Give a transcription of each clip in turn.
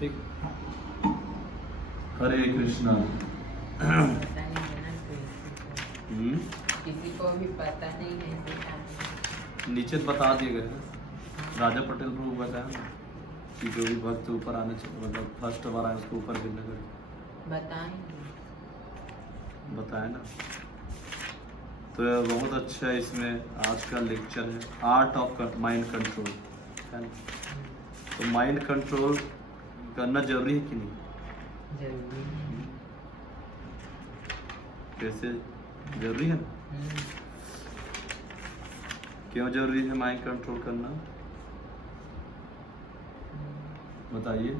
ठीक। हरे कृष्णा। पता नहीं है ना किसी को भी पता नहीं है नीचे बता दिए गए हैं, राजा पटेल प्रभु बताया ना कि जो भी भक्त ऊपर आने चाहिए, मतलब फर्स्ट बार आए उसको ऊपर गिरने का बताया ना। तो बहुत अच्छा है। इसमें आज का लेक्चर है आर्ट ऑफ माइंड कंट्रोल, है ना। तो माइंड कंट्रोल करना जरूरी है कि नहीं? जरूरी कैसे जरूरी है? क्यों जरूरी है माइंड कंट्रोल करना, बताइए।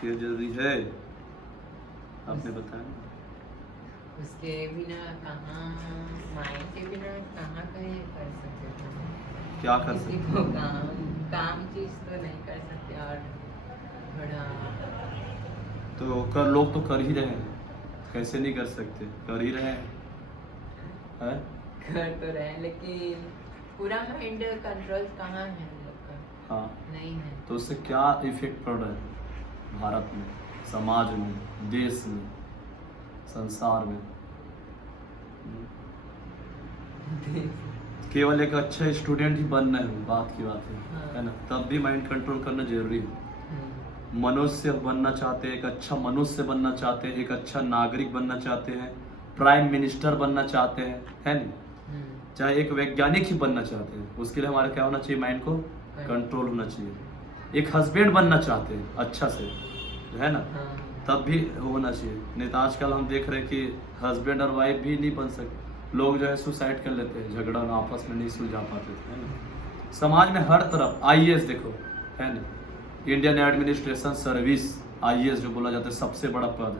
क्यों जरूरी है आपने बताया। उसके बिना कहाँ, माइंड के बिना कहाँ कहीं कर सकते थे। क्या कर किसी सकते? को काम चीज तो नहीं कर सकते। और थोड़ा तो कर, लोग तो कर ही रहे हैं, कैसे नहीं कर सकते, कर ही रहे हैं, है? कर तो रहे हैं, लेकिन पूरा माइंड कंट्रोल कहाँ है हम लोग का? हाँ, नहीं है। तो उससे क्या इफेक्ट पड़ रहा है भारत में, समाज में, देश में, संसार में? केवल एक अच्छा स्टूडेंट ही बनना है, बात की बात है ना। तब भी माइंड कंट्रोल करना जरूरी है। मनुष्य बनना चाहते हैं, एक अच्छा मनुष्य बनना चाहते हैं, एक अच्छा नागरिक बनना चाहते हैं, प्राइम मिनिस्टर बनना चाहते हैं, है नहीं, चाहे एक वैज्ञानिक ही बनना चाहते हैं, उसके लिए हमारा क्या होना चाहिए? माइंड को कंट्रोल होना चाहिए। एक हस्बैंड बनना चाहते हैं अच्छा से, है ना, तब भी होना चाहिए। नहीं तो आजकल हम देख रहे हैं कि हस्बैंड और वाइफ भी नहीं बन सकते, लोग जो है सुसाइड कर लेते हैं, झगड़ा आपस में नहीं सुलझा पाते थे, है ना। समाज में हर तरफ आईएएस देखो, है ना, इंडियन एडमिनिस्ट्रेशन सर्विस, आईएएस जो बोला जाता है सबसे बड़ा पद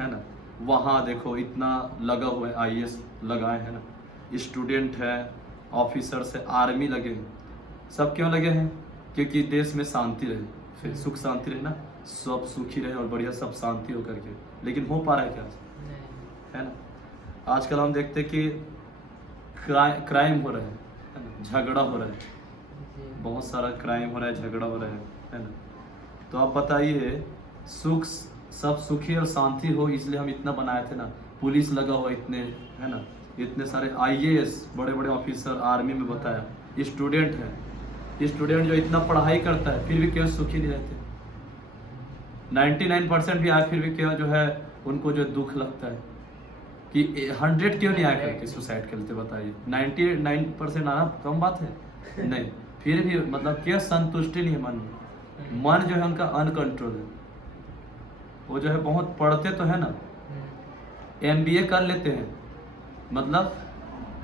है ना। वहाँ देखो इतना लगा हुआ है, आईएएस लगाए है ना, स्टूडेंट है, ऑफिसर से, आर्मी लगे हैं। सब क्यों लगे हैं? क्योंकि देश में शांति रहे, फिर सुख शांति रहे ना, सब सुखी रहे और बढ़िया सब शांति होकर के। लेकिन हो पा रहा है क्या? है ना। आजकल हम देखते हैं कि क्राइम हो रहा है ना, झगड़ा हो रहा है, बहुत सारा क्राइम हो रहा है, झगड़ा हो रहा है ना। तो आप बताइए, सुख, सब सुखी और शांति हो, इसलिए हम इतना बनाए थे ना, पुलिस लगा हुआ इतने, है ना, इतने सारे आईएएस बड़े बड़े ऑफिसर, आर्मी में बताया, स्टूडेंट है, स्टूडेंट जो इतना पढ़ाई करता है फिर भी क्यों सुखी नहीं रहते? 99% भी आए फिर भी क्यों जो है उनको जो दुख लगता है कि 100 क्यों नहीं आया करके सुसाइड करते? बताइए। 99% आना कम बात है नहीं, फिर भी मतलब क्या संतुष्टि नहीं है मन में। मन जो है उनका अनकंट्रोल है। वो जो है बहुत पढ़ते तो है ना, एमबीए कर लेते हैं, मतलब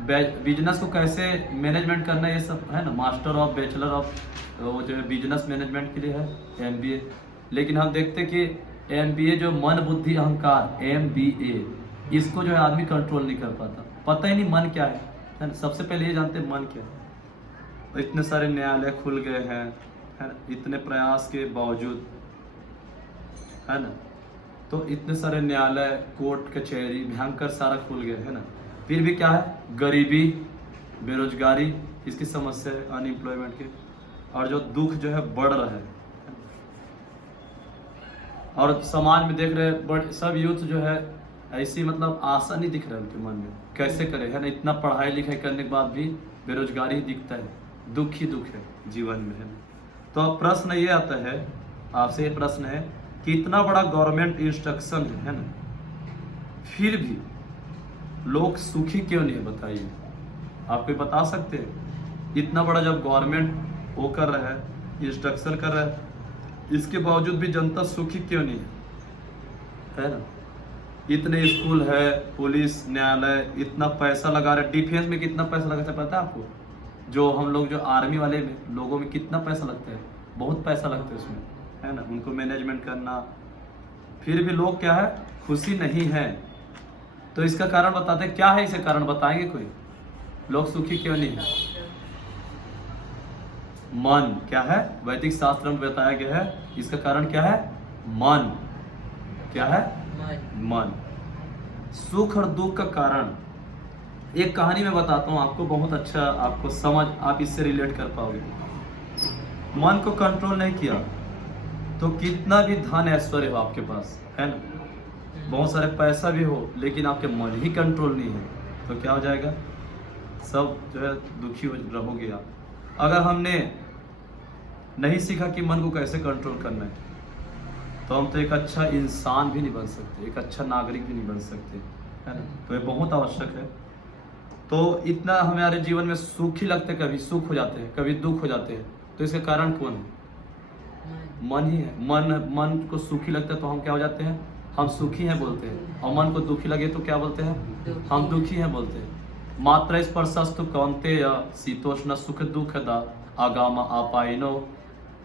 बिजनेस को कैसे मैनेजमेंट करना, ये सब है ना, मास्टर ऑफ, बैचलर ऑफ, वो जो है बिजनेस मैनेजमेंट के लिए है एमबीए। लेकिन हम देखते कि एमबीए जो मन बुद्धि अहंकार, एमबीए, इसको जो है आदमी कंट्रोल नहीं कर पाता, पता ही नहीं मन क्या है ना। सबसे पहले ये जानते हैं मन क्या है। तो इतने सारे न्यायालय खुल गए हैं, है ना, इतने प्रयास के बावजूद, है ना। तो इतने सारे न्यायालय, कोर्ट कचहरी भयंकर सारा खुल गए, है ना, फिर भी क्या है? गरीबी, बेरोजगारी, इसकी समस्या है, अनएम्प्लॉयमेंट की, और जो दुख जो है बढ़ रहा है। और समाज में देख रहे बड़े सब यूथ जो है ऐसी, मतलब आशा नहीं दिख रहा है उनके मन में, कैसे करे, है ना। इतना पढ़ाई लिखाई करने के बाद भी बेरोजगारी ही दिखता है, दुख ही दुख है जीवन में, है ना। तो अब प्रश्न ये आता है, आपसे ये प्रश्न है कि इतना बड़ा गवर्नमेंट इंस्ट्रक्शन है ना, फिर भी लोग सुखी क्यों नहीं है? बताइए, आप कोई बता सकते हैं? इतना बड़ा जब गवर्नमेंट वो कर रहा है, इंस्ट्रक्शन कर रहा है, इसके बावजूद भी जनता सुखी क्यों नहीं है ना। इतने स्कूल है, पुलिस, न्यायालय, इतना पैसा लगा रहे, डिफेंस में कितना पैसा लगता है पता है आपको? जो हम लोग जो आर्मी वाले में लोगों में कितना पैसा लगता है, बहुत पैसा लगता है उसमें, है ना, उनको मैनेजमेंट करना। फिर भी लोग क्या है, खुशी नहीं है। तो इसका कारण बताते हैं, क्या है इसे कारण बताएंगे कोई? लोग सुखी क्यों नहीं है? मन क्या है? वैदिक शास्त्र में बताया गया है, इसका कारण क्या है? मन। क्या है? मन। सुख और दुख का कारण एक कहानी में बताता हूँ आपको, बहुत अच्छा आपको समझ, आप इससे रिलेट कर पाओगे। मन को कंट्रोल नहीं किया तो कितना भी धन ऐश्वर्य हो आपके पास, है ना, बहुत सारे पैसा भी हो, लेकिन आपके मन ही कंट्रोल नहीं है तो क्या हो जाएगा, सब जो है दुखी रहोगे आप। अगर हमने नहीं सीखा कि मन को कैसे कंट्रोल करना है तो हम तो एक अच्छा इंसान भी नहीं बन सकते, एक अच्छा नागरिक भी नहीं बन सकते, है ना। तो ये बहुत आवश्यक है। तो इतना हमारे जीवन में सुख ही लगते, कभी सुख हो जाते हैं, कभी दुख हो जाते हैं, तो इसका कारण कौन है? मन ही है। मन को सुखी लगता है तो हम क्या हो जाते हैं, हम सुखी हैं बोलते हैं, और मन को दुखी लगे तो क्या बोलते हैं, हम दुखी हैं बोलते हैं। मात्र स्पर्शस्तु कौन्तेय शीतोष्ण सुख दुख दा आगाम आपाइनो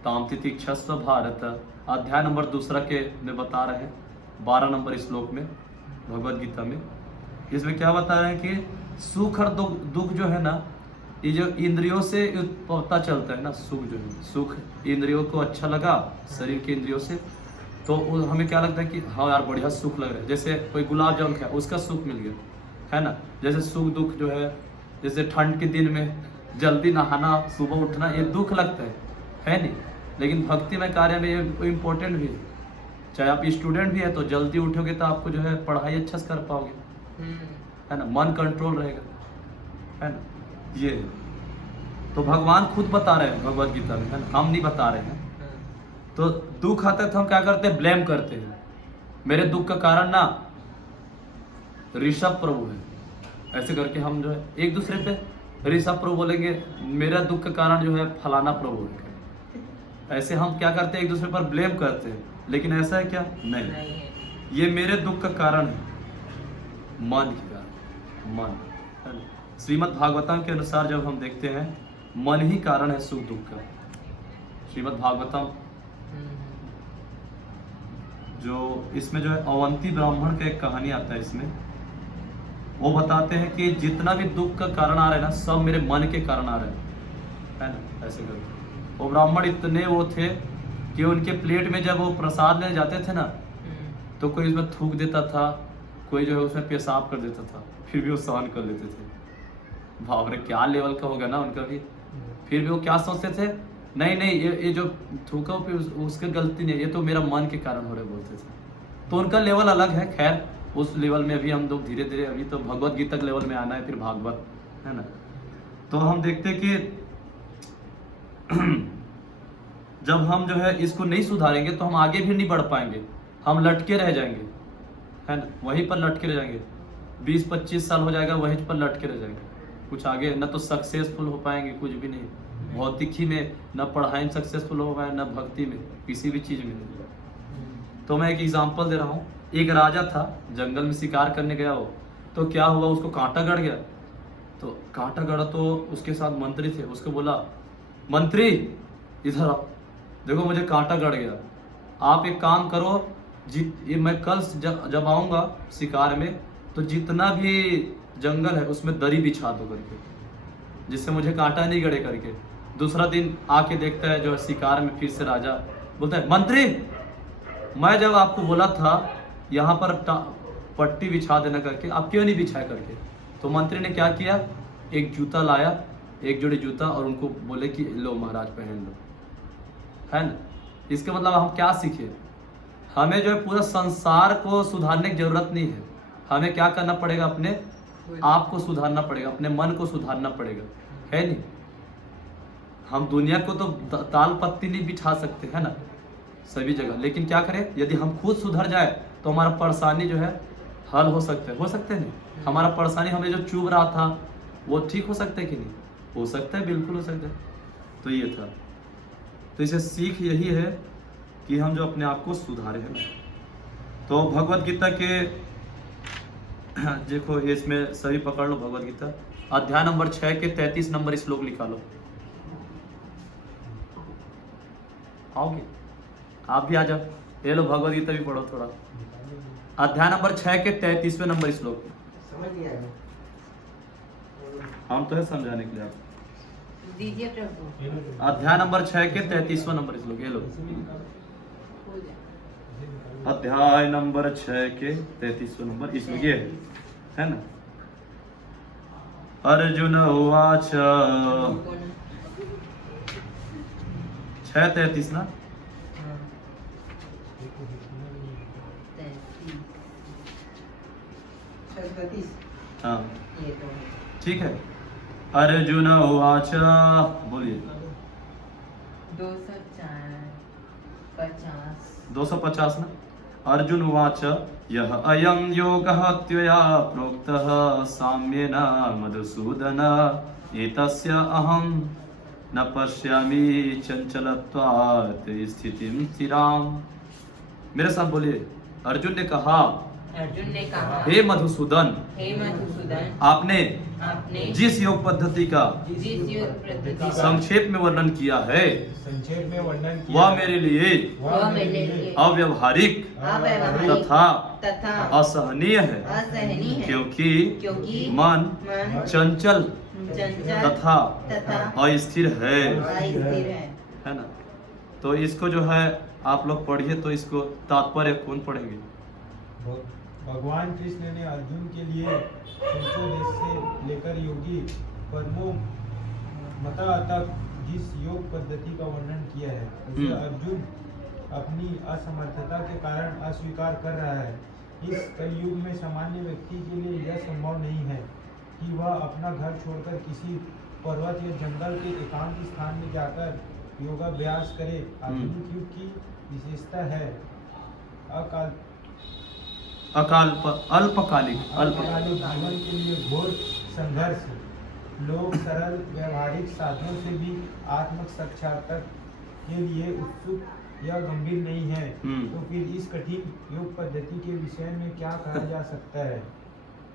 ताम तितिक्षस्व भारत। अध्याय नंबर 2 के में बता रहे हैं 12 नंबर श्लोक में भगवद गीता में। इसमें क्या बता रहे हैं कि सुख और दुख जो है ना, ये जो इंद्रियों से पता चलता है ना, सुख जो है, सुख इंद्रियों को अच्छा लगा, शरीर के इंद्रियों से, तो हमें क्या लगता है कि हाँ यार बढ़िया सुख लग रहा है। जैसे कोई गुलाब जामुन खाया, उसका सुख मिल गया, है ना। जैसे सुख दुख जो है, जैसे ठंड के दिन में जल्दी नहाना, सुबह उठना, ये दुख लगता है नहीं। लेकिन भक्ति में कार्य में ये इम्पोर्टेंट भी है। चाहे आप स्टूडेंट भी है तो जल्दी उठोगे तो आपको जो है पढ़ाई अच्छा से कर पाओगे, है ना, मन कंट्रोल रहेगा, है ना। ये तो भगवान खुद बता रहे हैं भगवद गीता में, है ना, हम नहीं बता रहे हैं। तो दुख आता है तो हम क्या करते हैं, ब्लेम करते हैं। मेरे दुख का कारण ना ऋषभ प्रभु है, ऐसे करके हम जो है एक दूसरे पे ऋषभ प्रभु बोलेंगे, मेरा दुख का कारण जो है फलाना प्रभु है। ऐसे हम क्या करते हैं, एक दूसरे पर ब्लेम करते हैं। लेकिन ऐसा है क्या? नहीं, ये मेरे दुख का कारण है, मन की कारण, मन, है ना। श्रीमद् भागवतम के अनुसार जब हम देखते हैं, मन ही कारण है सुख दुख का। श्रीमद् भागवतम जो इसमें जो है अवंती ब्राह्मण का एक कहानी आता है, इसमें वो बताते हैं कि जितना भी दुख का कारण आ रहा है ना, सब मेरे मन के कारण आ रहे हैं, है ना। ऐसे करके वो ब्राह्मण इतने वो थे कि उनके प्लेट में जब वो प्रसाद लेने जाते थे ना, तो कोई उसमें थूक देता था, कोई जो है उसमें पेशाब कर देता था, फिर भी वो सहन कर लेते थे। भाव रे क्या लेवल का होगा ना उनका भी। फिर भी वो क्या सोचते थे, नहीं ये जो थूका उसकी गलती नहीं, ये तो मेरा मन के कारण हो रहे बोलते थे। तो उनका लेवल अलग है। खैर उस लेवल में अभी हम लोग धीरे धीरे, अभी तो भगवत गीता के लेवल में आना है, फिर भागवत, है ना। तो हम देखते कि जब हम जो है इसको नहीं सुधारेंगे तो हम आगे भी नहीं बढ़ पाएंगे, हम लटके रह जाएंगे, है ना, वहीं पर लटके रह जाएंगे। 20-25 साल हो जाएगा वहीं पर लटके रह जाएंगे, कुछ आगे न तो सक्सेसफुल हो पाएंगे, कुछ भी नहीं। भौतिक ही में न पढ़ाई में सक्सेसफुल हो पाए, न भक्ति में, किसी भी चीज में नहीं। तो मैं एक एग्जांपल दे रहा हूँ। एक राजा था, जंगल में शिकार करने गया वो, तो क्या हुआ, उसको कांटा गड़ गया। तो कांटा गड़ा तो उसके साथ मंत्री थे, उसको बोला, मंत्री इधर आओ, देखो मुझे कांटा गड़ गया, आप एक काम करो, मैं कल जब आऊंगा शिकार में तो जितना भी जंगल है उसमें दरी बिछा दो करके, जिससे मुझे कांटा नहीं गड़े करके। दूसरा दिन आके देखता है जो शिकार में, फिर से राजा बोलता है, मंत्री मैं जब आपको बोला था यहाँ पर पट्टी बिछा देना करके, आप क्यों नहीं बिछाया करके। तो मंत्री ने क्या किया, एक जूता लाया, एक जोड़ी जूता, और उनको बोले कि लो महाराज पहन लो, है ना। इसका मतलब हम क्या सीखे, हमें जो है पूरा संसार को सुधारने की जरूरत नहीं है, हमें क्या करना पड़ेगा, अपने आप को सुधारना पड़ेगा, अपने मन को सुधारना पड़ेगा, है नहीं। हम दुनिया को तो ताल पत्ती नहीं बिछा सकते, है ना, सभी जगह। लेकिन क्या करें, यदि हम खुद सुधर जाए तो हमारा परेशानी जो है हल हो सकते हैं नहीं। हमारा परेशानी हमें जो चुभ रहा था वो ठीक हो सकता है कि नहीं, हो सकता है, बिल्कुल हो सकता है। तो ये था, तो इसे सीख यही है कि हम जो अपने आप को सुधारे हैं। तो भगवत गीता के देखो इसमें सभी पकड़ लो, भगवत गीता अध्याय नंबर 6 के 33 नंबर श्लोक लिखा लो। आओगे आप भी आ जाओ, ये लो भगवत गीता भी पढ़ो थोड़ा। अध्याय नंबर 6 के 33वें नंबर श्लोक। हम तो है समझाने के लिए, आप दीजिए प्रभु। अध्याय नंबर 6 के 33वां नंबर श्लोक, ये लो। अध्याय नंबर 6 के 33वां नंबर इसमें ये है ना। अर्जुन उवाच 6:33 ना। हाँ, 33 हाँ ये तो है। ठीक है। अर्जुन उवाच, बोलिए। 250 ना। अर्जुन उवाच यह अयं योगः त्वया प्रोक्तः साम्येन मधुसूदन एतस्य अहं न पश्यामि चंचलत्वात् स्थितिं स्थिराम्। मेरे साथ बोलिए। अर्जुन ने कहा, अर्जुन ने कहा, हे मधुसूदन, हे मधुसूदन, आपने आपने जिस योग पद्धति का जिस योग पद्धति संक्षेप में वर्णन किया है संक्षेप में वर्णन किया वह मेरे लिए वह मेरे लिए अव्यवहारिक अव्यवहारिक तथा तथा असहनीय है, असहनीय है, क्योंकि मन मन चंचल चंचल तथा तथा अस्थिर है अस्थिर है ना। तो इसको जो है आप लोग पढ़िए, तो इसको तात्पर्य कौन पढ़ेंगे? भगवान कृष्ण ने अर्जुन के लिए संतोष से लेकर योगी परमो मता तक जिस योग पद्धति का वर्णन किया है उसे अर्जुन अपनी असमर्थता के कारण अस्वीकार कर रहा है। इस कलयुग में सामान्य व्यक्ति के लिए यह संभव नहीं है कि वह अपना घर छोड़कर किसी पर्वत या जंगल के एकांत स्थान में जाकर योगाभ्यास करे। आधुनिक युग की विशेषता है अल्पकालिक जीवन के लिए घोर संघर्ष। लोग सरल व्यवहारिक साधनों से भी आत्म साक्षात्कार के लिए उत्सुक या गंभीर नहीं है, तो फिर इस कठिन योग पद्धति के विषय में क्या कहा जा सकता है?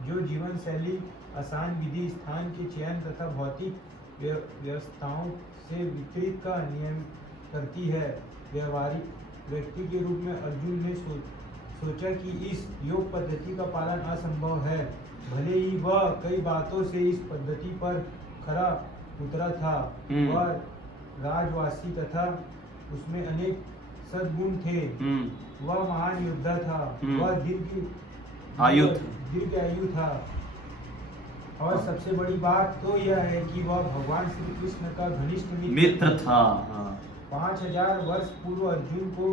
जो जीवन शैली आसान विधि, स्थान के चयन तथा भौतिक व्यवस्थाओं से विपरीत का नियम करती है। व्यवहारिक व्यक्ति के रूप में अर्जुन ने सोचा कि इस योग पद्धति का पालन असंभव है, भले ही वह कई बातों से इस पद्धति पर खरा उतरा था। वह राजवासी तथा उसमें अनेक सद्गुण थे। वह महान योद्धा था। वह दीर्घ आयु था। और सबसे बड़ी बात तो यह है कि वह भगवान श्री कृष्ण का घनिष्ठ मित्र था। 5000 वर्ष पूर्व अर्जुन को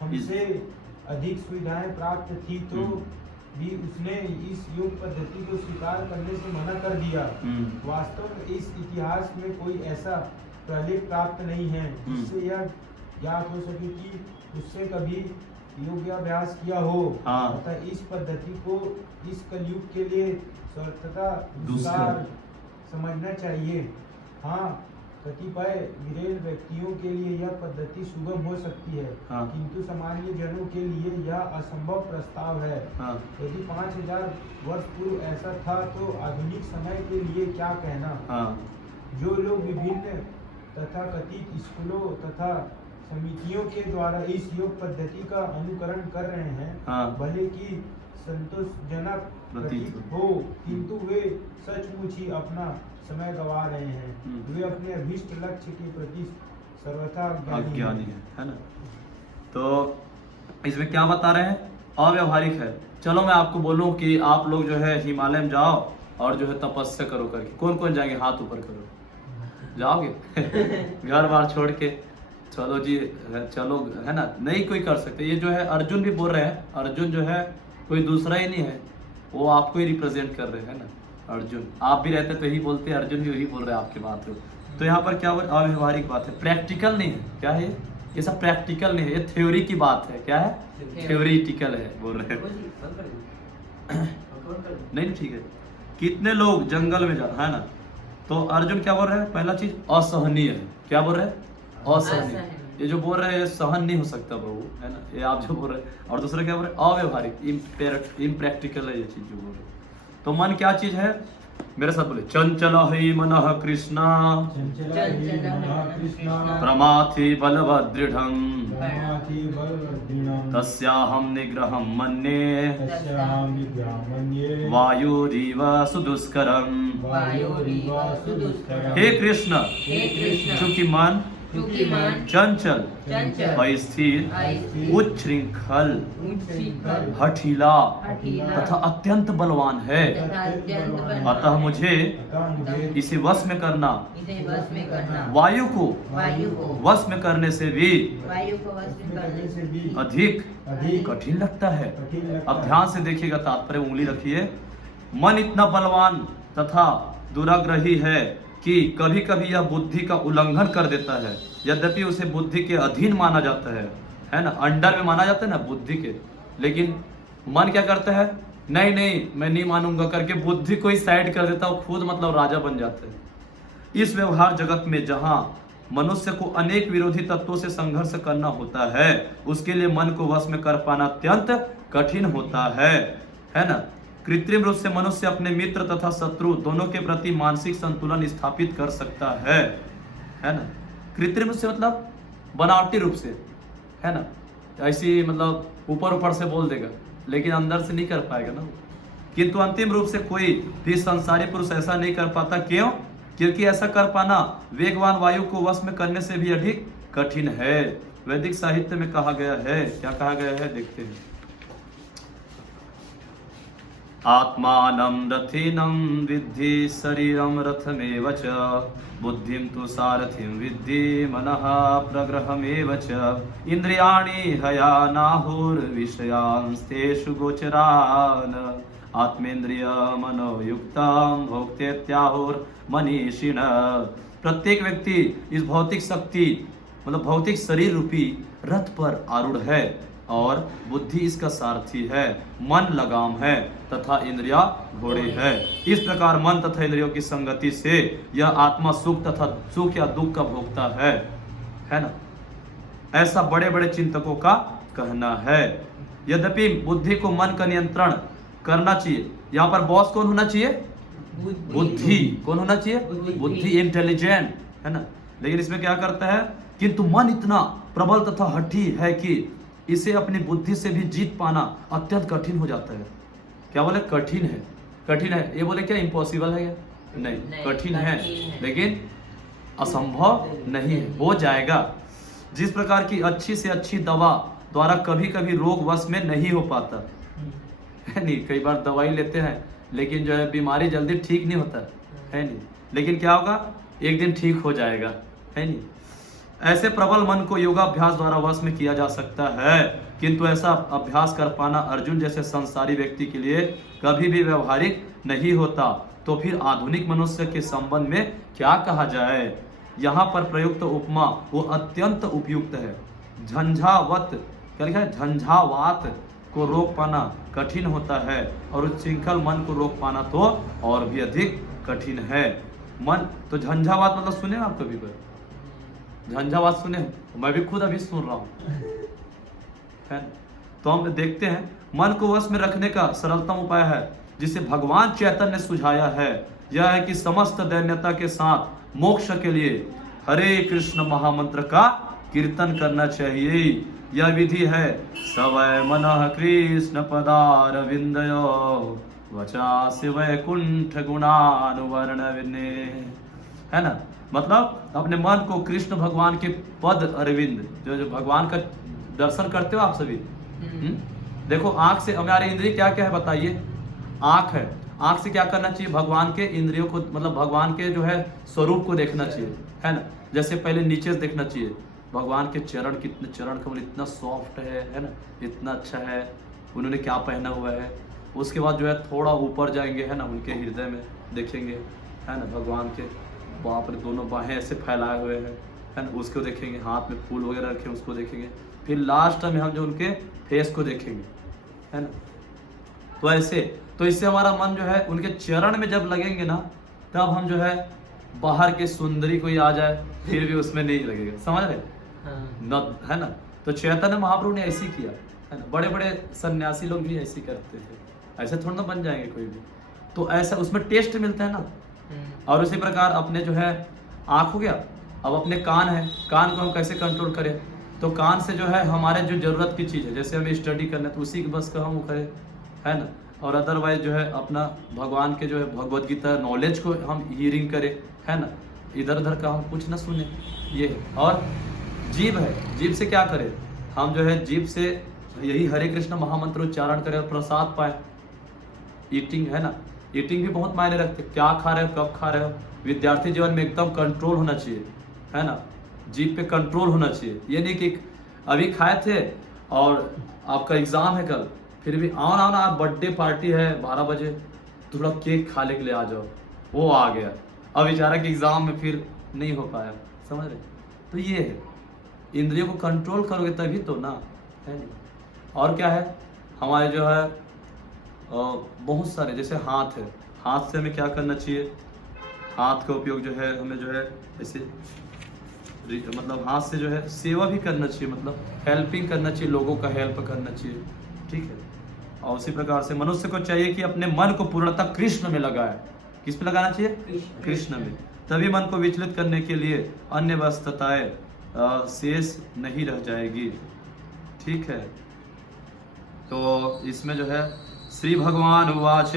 हमसे अधिक सुविधाएं प्राप्त थी, तो भी उसने इस योग पद्धति को स्वीकार करने से मना कर दिया। वास्तव में इस इतिहास में कोई ऐसा प्रलेख प्राप्त नहीं है जिससे यह ज्ञात हो सके कि उससे कभी योगाभ्यास किया हो। अतः इस पद्धति को इस कलयुग के लिए सर्वथा दुष्कर समझना चाहिए। हाँ, कतिपय विरल व्यक्तियों के लिए यह पद्धति सुगम हो सकती है, किंतु सामान्य जनों के लिए यह असंभव प्रस्ताव है। यदि 5000 वर्ष पूर्व ऐसा था, तो आधुनिक समय के लिए क्या कहना? जो लोग विभिन्न तथा कथित स्कूलों तथा समितियों के द्वारा इस योग पद्धति का अनुकरण कर रहे हैं, भले कि संतोषजनक प्रतीत हो, किंतु वे सचमुच ही अपना समय गवा रहे हैं। वे अपने अभीष्ट लक्ष्य के प्रति सर्वथा अज्ञानी है ना। तो इसमें क्या बता रहे हैं? अव्यवहारिक है। चलो मैं आपको बोलूं कि आप लोग जो है हिमालय में जाओ और जो है तपस्या करो करके, कौन कौन जाएंगे? हाथ ऊपर करो। जाओगे? घर बार छोड़ के चलो जी, चलो, है ना। नहीं कोई कर सकते। ये जो है अर्जुन भी बोल रहे हैं, अर्जुन जो है कोई दूसरा ही नहीं है, वो आपको ही रिप्रेजेंट कर रहे हैं ना। अर्जुन आप भी रहते तो यही बोलते, अर्जुन भी वही बोल रहे हैं आपकी बात को। तो यहाँ पर क्या अव्यवहारिक बात है, प्रैक्टिकल नहीं है। क्या है ये? सब प्रैक्टिकल नहीं है, ये थ्योरी की बात है। क्या है? थ्योरिटिकल है बोल रहे हैं। नहीं ठीक है। कितने लोग जंगल में जा, है ना। तो अर्जुन क्या बोल रहे हैं? पहला चीज असहनीय है। क्या बोल रहे हैं? असहनीय। ये जो बोल रहे हैं सहन नहीं हो सकता प्रभु, है ना। ये आप जो बोल रहे हैं। और दूसरा क्या बोल रहे हैं? अव्यवहारिक, इम्प्रैक्टिकल है ये चीज जो बोल रहे हैं। तो मन क्या चीज है? मेरे साथ बोले, चंचल ही मनः कृष्णा प्रमाथि बलभद्रढ़ं तस्याहं निग्रहं मन्ये वायुरिव सुदुष्करम्। हे कृष्ण, चूंकि मन क्योंकि मन चंचल, चंचल, अस्थिर, अस्थिर, उच्छृंखल, उच्छृंखल, हठीला हठीला तथा अत्यंत बलवान है। तथा अत्यंत बलवान अतः मुझे अतः मुझे इसे वश में करना, इसे वश में करना, वायु को वायु को वश में करने से भी वायु को वश में करने से भी अधिक अधिक कठिन लगता है। कठिन लगता अब है। ध्यान से देखिएगा, तात्पर्य उंगली रखिए। मन इतना बलवान तथा दुराग्रही है कि कभी कभी यह बुद्धि का उल्लंघन कर देता है, यद्यपि उसे बुद्धि के अधीन माना जाता है ना, अंडर में माना जाता है ना बुद्धि के। लेकिन मन क्या करता है, नहीं नहीं मैं नहीं मानूंगा करके बुद्धि को ही साइड कर देता है, खुद मतलब राजा बन जाता है। इस व्यवहार जगत में जहां मनुष्य को अनेक विरोधी तत्वों से संघर्ष करना होता है, उसके लिए मन को वश में कर पाना अत्यंत कठिन होता है ना। कृत्रिम रूप से मनुष्य अपने मित्र तथा शत्रु दोनों के प्रति मानसिक संतुलन स्थापित कर सकता है ना। कृत्रिम रूप से मतलब बनावटी रूप से, है ना, ऐसी मतलब ऊपर ऊपर से बोल देगा लेकिन अंदर से नहीं कर पाएगा ना। किंतु अंतिम रूप से कोई भी संसारी पुरुष ऐसा नहीं कर पाता। क्यों? क्योंकि ऐसा कर पाना वेगवान वायु को वश में करने से भी अधिक कठिन है। वैदिक साहित्य में कहा गया है, क्या कहा गया है देखते हैं। आत्मानं रथिनं विद्धि शरीरं रथमेव च, बुद्धिं तु सारथिं विद्धि मनः प्रग्रहमेव च। इंद्रियाणि हयानाहुर्विषयांस्तेषु गोचरान्, आत्मेन्द्रिय मनोयुक्तं भोक्तेत्याहुर्मनीषिणः। प्रत्येक व्यक्ति इस भौतिक शक्ति मतलब भौतिक शरीर रूपी रथ पर आरूढ़ है और बुद्धि इसका सारथी है, मन लगाम है तथा इंद्रिया घोड़े है। इस प्रकार मन तथा इंद्रियों की संगति से यह आत्मा सुख तथा सुख या दुख का भोगता है ना। ऐसा बड़े बड़े चिंतकों का कहना है। यद्यपि बुद्धि को मन का नियंत्रण करना चाहिए। यहाँ पर बॉस कौन होना चाहिए? बुद्धि। कौन होना चाहिए? बुद्धि, इंटेलिजेंट, है ना। लेकिन इसमें क्या करता है, किंतु मन इतना प्रबल तथा हठी है कि इसे अपनी बुद्धि से भी जीत पाना अत्यंत कठिन हो जाता है। क्या बोले? कठिन है। कठिन है, ये बोले क्या इम्पॉसिबल है क्या? नहीं, कठिन है लेकिन असंभव नहीं है, हो जाएगा। जिस प्रकार की अच्छी से अच्छी दवा द्वारा कभी कभी रोग वश में नहीं हो पाता है नहीं, कई बार दवाई लेते हैं लेकिन जो है बीमारी जल्दी ठीक नहीं होता है नहीं, लेकिन क्या होगा, एक दिन ठीक हो जाएगा, है नहीं। ऐसे प्रबल मन को योगाभ्यास द्वारा वश में किया जा सकता है, किंतु ऐसा अभ्यास कर पाना अर्जुन जैसे संसारी व्यक्ति के लिए कभी भी व्यवहारिक नहीं होता। तो फिर आधुनिक मनुष्य के संबंध में क्या कहा जाए? यहाँ पर प्रयुक्त उपमा वो अत्यंत उपयुक्त है। झंझावत क्या लिखा है? झंझावात को रोक पाना कठिन होता है और उच्छृंखल मन को रोक पाना तो और भी अधिक कठिन है। मन तो झंझावात मतलब सुने आप कभी कोई झंझावात सुने? मैं भी खुद अभी सुन रहा हूँ है। तो हम देखते हैं मन को वश में रखने का सरलतम उपाय है जिसे भगवान चैतन्य ने सुझाया है, यह है कि समस्त दैन्यता के साथ मोक्ष के लिए हरे कृष्ण महामंत्र का कीर्तन करना चाहिए। यह विधि है सवय मनः कृष्ण पदारविंदयो वचासि वैकुंठ गुणानुवर्ण विने, है ना। मतलब अपने मन को कृष्ण भगवान के पद अरविंद, जो भगवान का दर्शन करते हो आप सभी। देखो आंख से हमारे इंद्रिय क्या क्या है बताइए? आंख है, आंख से क्या करना चाहिए? भगवान के इंद्रियों को मतलब भगवान के जो है स्वरूप को देखना चाहिए, है ना। जैसे पहले नीचे से देखना चाहिए भगवान के चरण, कितने चरण कमल इतना सॉफ्ट है ना, इतना अच्छा है, उन्होंने क्या पहना हुआ है। उसके बाद जो है थोड़ा ऊपर जाएंगे, है ना, उनके हृदय में देखेंगे, है ना, भगवान के बाप रे दोनों बाहें ऐसे फैलाए हुए हैं, है ना, उसको देखेंगे, हाथ में फूल वगैरह रखे उसको देखेंगे, फिर लास्ट में हम जो उनके फेस को देखेंगे, है ना। तो ऐसे तो इससे हमारा मन जो है उनके चरण में जब लगेंगे ना, तब हम जो है बाहर के सुंदरी कोई आ जाए फिर भी उसमें नहीं लगेगा, समझ रहे न, है ना। तो चैतन्य महाप्रभु ने ऐसी किया, है ना। बड़े बड़े सन्यासी लोग भी ऐसी करते थे, ऐसे थोड़ा ना बन जाएंगे कोई भी। तो ऐसा उसमें टेस्ट मिलता है ना। और उसी प्रकार अपने जो है आँख हो गया, अब अपने कान है, कान को हम कैसे कंट्रोल करें? तो कान से जो है हमारे जो जरूरत की चीज़ है, जैसे हमें स्टडी करना है तो उसी के बस का हम करें, है ना। और अदरवाइज जो है अपना भगवान के जो है भगवत गीता नॉलेज को हम हियरिंग करें, है ना। इधर उधर का हम कुछ ना सुने, ये है। और जीभ है, जीभ से क्या करें हम, जो है जीभ से यही हरे कृष्ण महामंत्र उच्चारण करें और प्रसाद पाए। ईटिंग है ना, ईटिंग भी बहुत मायने रखते, क्या खा रहे हो, कब खा रहे हो। विद्यार्थी जीवन में एकदम कंट्रोल होना चाहिए, है ना, जीभ पे कंट्रोल होना चाहिए। ये नहीं कि अभी खाए थे और आपका एग्जाम है कल, फिर भी आओ ना आप बर्थडे पार्टी है 12 बजे, थोड़ा केक खाने के लिए आ जाओ, वो आ गया, अब बेचारा के एग्जाम में फिर नहीं हो पाया, समझ रहे। तो ये है, इंद्रियों को कंट्रोल करोगे तभी तो ना, है नहीं। और क्या है हमारे जो है बहुत सारे, जैसे हाथ है, हाथ से हमें क्या करना चाहिए, हाथ का उपयोग जो है हमें जो है ऐसे मतलब हाथ से जो है सेवा भी करना चाहिए, मतलब हेल्पिंग करना चाहिए, लोगों का हेल्प करना चाहिए, ठीक है। और उसी प्रकार से मनुष्य को चाहिए कि अपने मन को पूर्णतः कृष्ण में लगाए। किस पे लगाना चाहिए? कृष्ण में। तभी मन को विचलित करने के लिए अन्य वस्तुताएं शेष नहीं रह जाएगी, ठीक है। तो इसमें जो है श्री भगवान उवाच,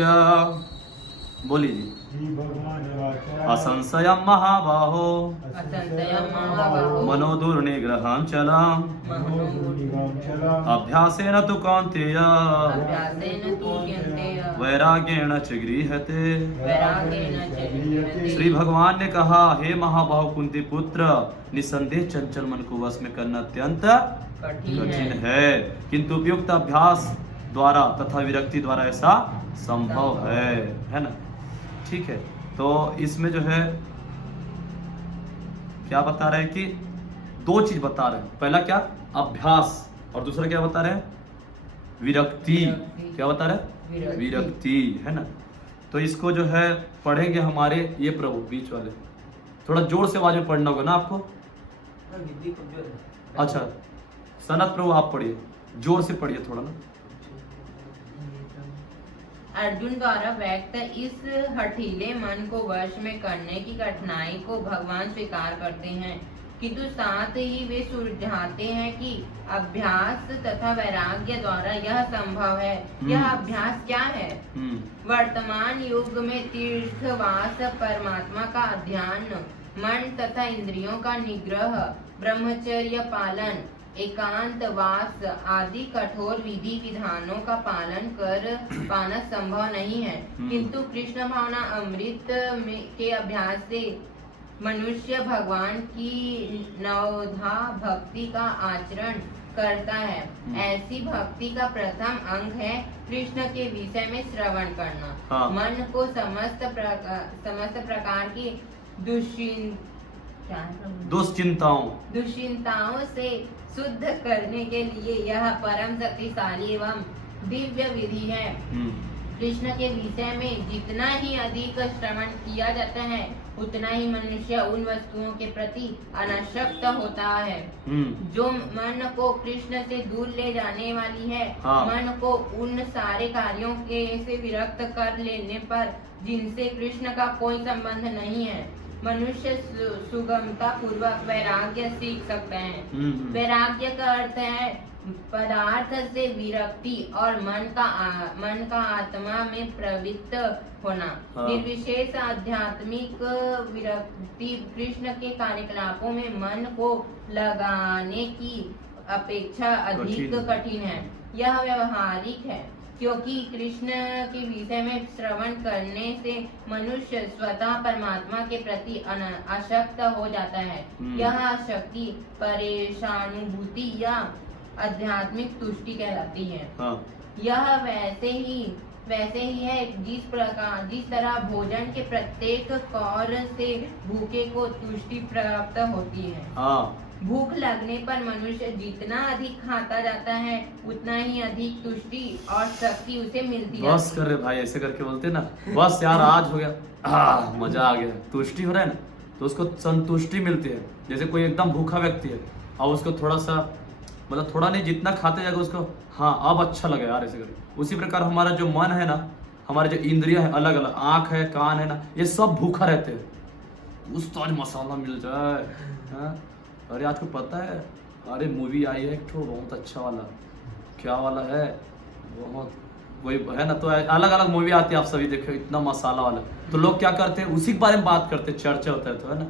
बोली जी, श्री भगवान वाचा असंशयं महाबाहो असंशयं महाबाहो मनो दुर्निग्रहं चलम् मनोदुर्निगम चलम् अभ्यासेन तु कौन्तेय अभ्यासेन तु यन्तेय वैराग्येण च गृह्यते। वैराग्येन च गृह्यते। श्री भगवान ने कहा, हे महाबाहु कुंती पुत्र, निसंदेह चंचल मन को वश में करना अत्यंत कठिन है, किंतु उपयुक्त अभ्यास द्वारा तथा विरक्ति द्वारा ऐसा संभव है ना, ठीक है। तो इसमें जो है क्या बता रहे हैं कि दो चीज बता रहे हैं, पहला क्या, अभ्यास, और दूसरा क्या बता रहे हैं, विरक्ति। क्या बता रहे हैं? विरक्ति, है ना। तो इसको जो है पढ़ेंगे हमारे ये प्रभु बीच वाले, थोड़ा जोर से आवाज में पढ़ना होगा ना आपको। अच्छा सनत प्रभु आप पढ़िए, जोर से पढ़िए थोड़ा ना। अर्जुन द्वारा व्यक्त इस हठीले मन को वश में करने की कठिनाई को भगवान स्वीकार करते हैं, किंतु साथ ही वे सुझाते हैं कि अभ्यास तथा वैराग्य द्वारा यह संभव है। यह अभ्यास क्या है? वर्तमान युग में तीर्थवास, परमात्मा का ध्यान, मन तथा इंद्रियों का निग्रह, ब्रह्मचर्य पालन, एकांतवास आदि कठोर विधि विधानों का पालन कर पाना संभव नहीं है, किंतु कृष्ण भावना अमृत के अभ्यास से मनुष्य भगवान की नवधा भक्ति का आचरण करता है। ऐसी भक्ति का प्रथम अंग है कृष्ण के विषय में श्रवण करना। हाँ। मन को समस्त प्रकार की दुश्चिंताओं से शुद्ध करने के लिए यह परम शक्तिशाली एवं दिव्य विधि है। कृष्ण के विषय में जितना ही अधिक श्रवण किया जाता है, उतना ही मनुष्य उन वस्तुओं के प्रति अनासक्त होता है जो मन को कृष्ण से दूर ले जाने वाली है। हाँ। मन को उन सारे कार्यों के से विरक्त कर लेने पर जिनसे कृष्ण का कोई संबंध नहीं है, मनुष्य सुगमता पूर्वक वैराग्य सीख सकते हैं। वैराग्य का अर्थ है पदार्थ से विरक्ति और मन का आत्मा में प्रवृत्त होना। हाँ। निर्विशेष आध्यात्मिक विरक्ति कृष्ण के कार्यकलापों में मन को लगाने की अपेक्षा अधिक कठिन है। यह व्यवहारिक है क्योंकि कृष्ण के विषय में श्रवण करने से मनुष्य स्वतः परमात्मा के प्रति आसक्त हो जाता है। यह आसक्ति परेशानुभूति या आध्यात्मिक तुष्टि कहलाती है। हाँ। यह वैसे ही है जिस तरह भोजन के प्रत्येक कौर से भूखे को तुष्टि प्राप्त होती है। हाँ। भूख लगने पर मनुष्य जितना अधिक खाता जाता है, उतना ही अधिक तुष्टि और शक्ति उसे मिलती है। बस कर रहे भाई, ऐसे करके बोलते ना, बस यार आज हो गया, मजा आ गया, तुष्टि हो रहा है ना, तो उसको संतुष्टि मिलती है। जैसे कोई एकदम भूखा व्यक्ति है और उसको थोड़ा सा, मतलब थोड़ा नहीं, जितना खाते जाएगा उसको हाँ अब अच्छा लगे यार, ऐसे करके। उसी प्रकार हमारा जो मन है ना, हमारे जो इंद्रिया है अलग अलग, आँख है, कान है ना, ये सब भूखा रहते हैं। उस तो आज मसाला मिल जाए। हाँ? अरे आज को पता है, अरे मूवी आई है एक ठो बहुत अच्छा वाला, क्या वाला है, बहुत कोई है ना, तो अलग अलग मूवी आती है, आप सभी देखो, इतना मसाला वाला, तो लोग क्या करते हैं उसी के बारे में बात करते हैं, चर्चा होता है, तो है ना।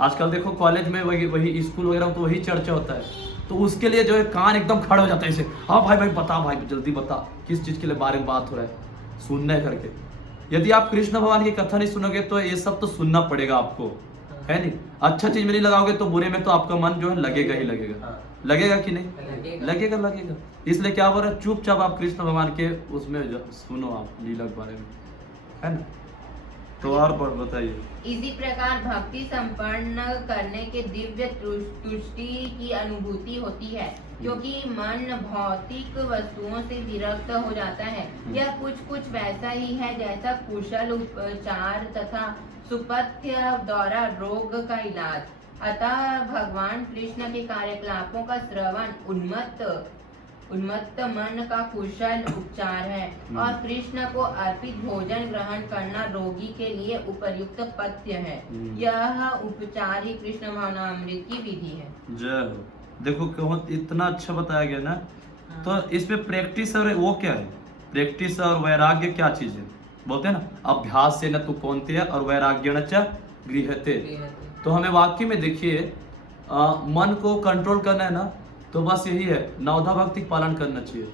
आजकल देखो कॉलेज में वही स्कूल वगैरह में तो वही चर्चा होता है, तो उसके लिए जो है कान एकदम खड़े हो जाता है ऐसे, हाँ भाई भाई बता, भाई जल्दी बता किस चीज के लिए बारे में बात हो रहा है, सुनना है करके। यदि आप कृष्ण भगवान की कथा नहीं सुनोगे तो ये सब तो सुनना पड़ेगा आपको, है नहीं। अच्छा चीज में नहीं लगाओगे तो बुरे में तो आपका मन जो है लगेगा ही लगेगा, लगेगा कि नहीं, लगेगा लगेगा। इसलिए क्या बोल रहे हैं, चुपचाप आप कृष्ण भगवान के उसमें सुनो, आप लीला के बारे में, है ना। तो और बताइए। इसी प्रकार भक्ति संपन्न करने के दिव्य तुष्टि की अनुभूति होती है, क्योंकि मन भौतिक वस्तुओं से विरक्त हो जाता है। यह कुछ वैसा ही है जैसा कुशल उपचार तथा सुपथ्य द्वारा रोग का इलाज। अतः भगवान कृष्ण के कार्यकलापों का श्रवण उन्मत्त मन का कुशल उपचार है, और कृष्ण को अर्पित भोजन ग्रहण करना रोगी के लिए उपयुक्त पथ्य है। यह उपचार ही कृष्ण भावनामृत की विधि है। जय हो। देखो क्यों इतना अच्छा बताया गया ना। तो इसमें प्रैक्टिस और वो क्या है, प्रैक्टिस और वैराग्य क्या चीज है, बोलते हैं ना, अभ्यास से न तू कौनते और वैराग्य च गृहते। तो हमें वाक्य में देखिए मन को कंट्रोल करना है ना, तो बस यही है, नवधा भक्ति पालन करना चाहिए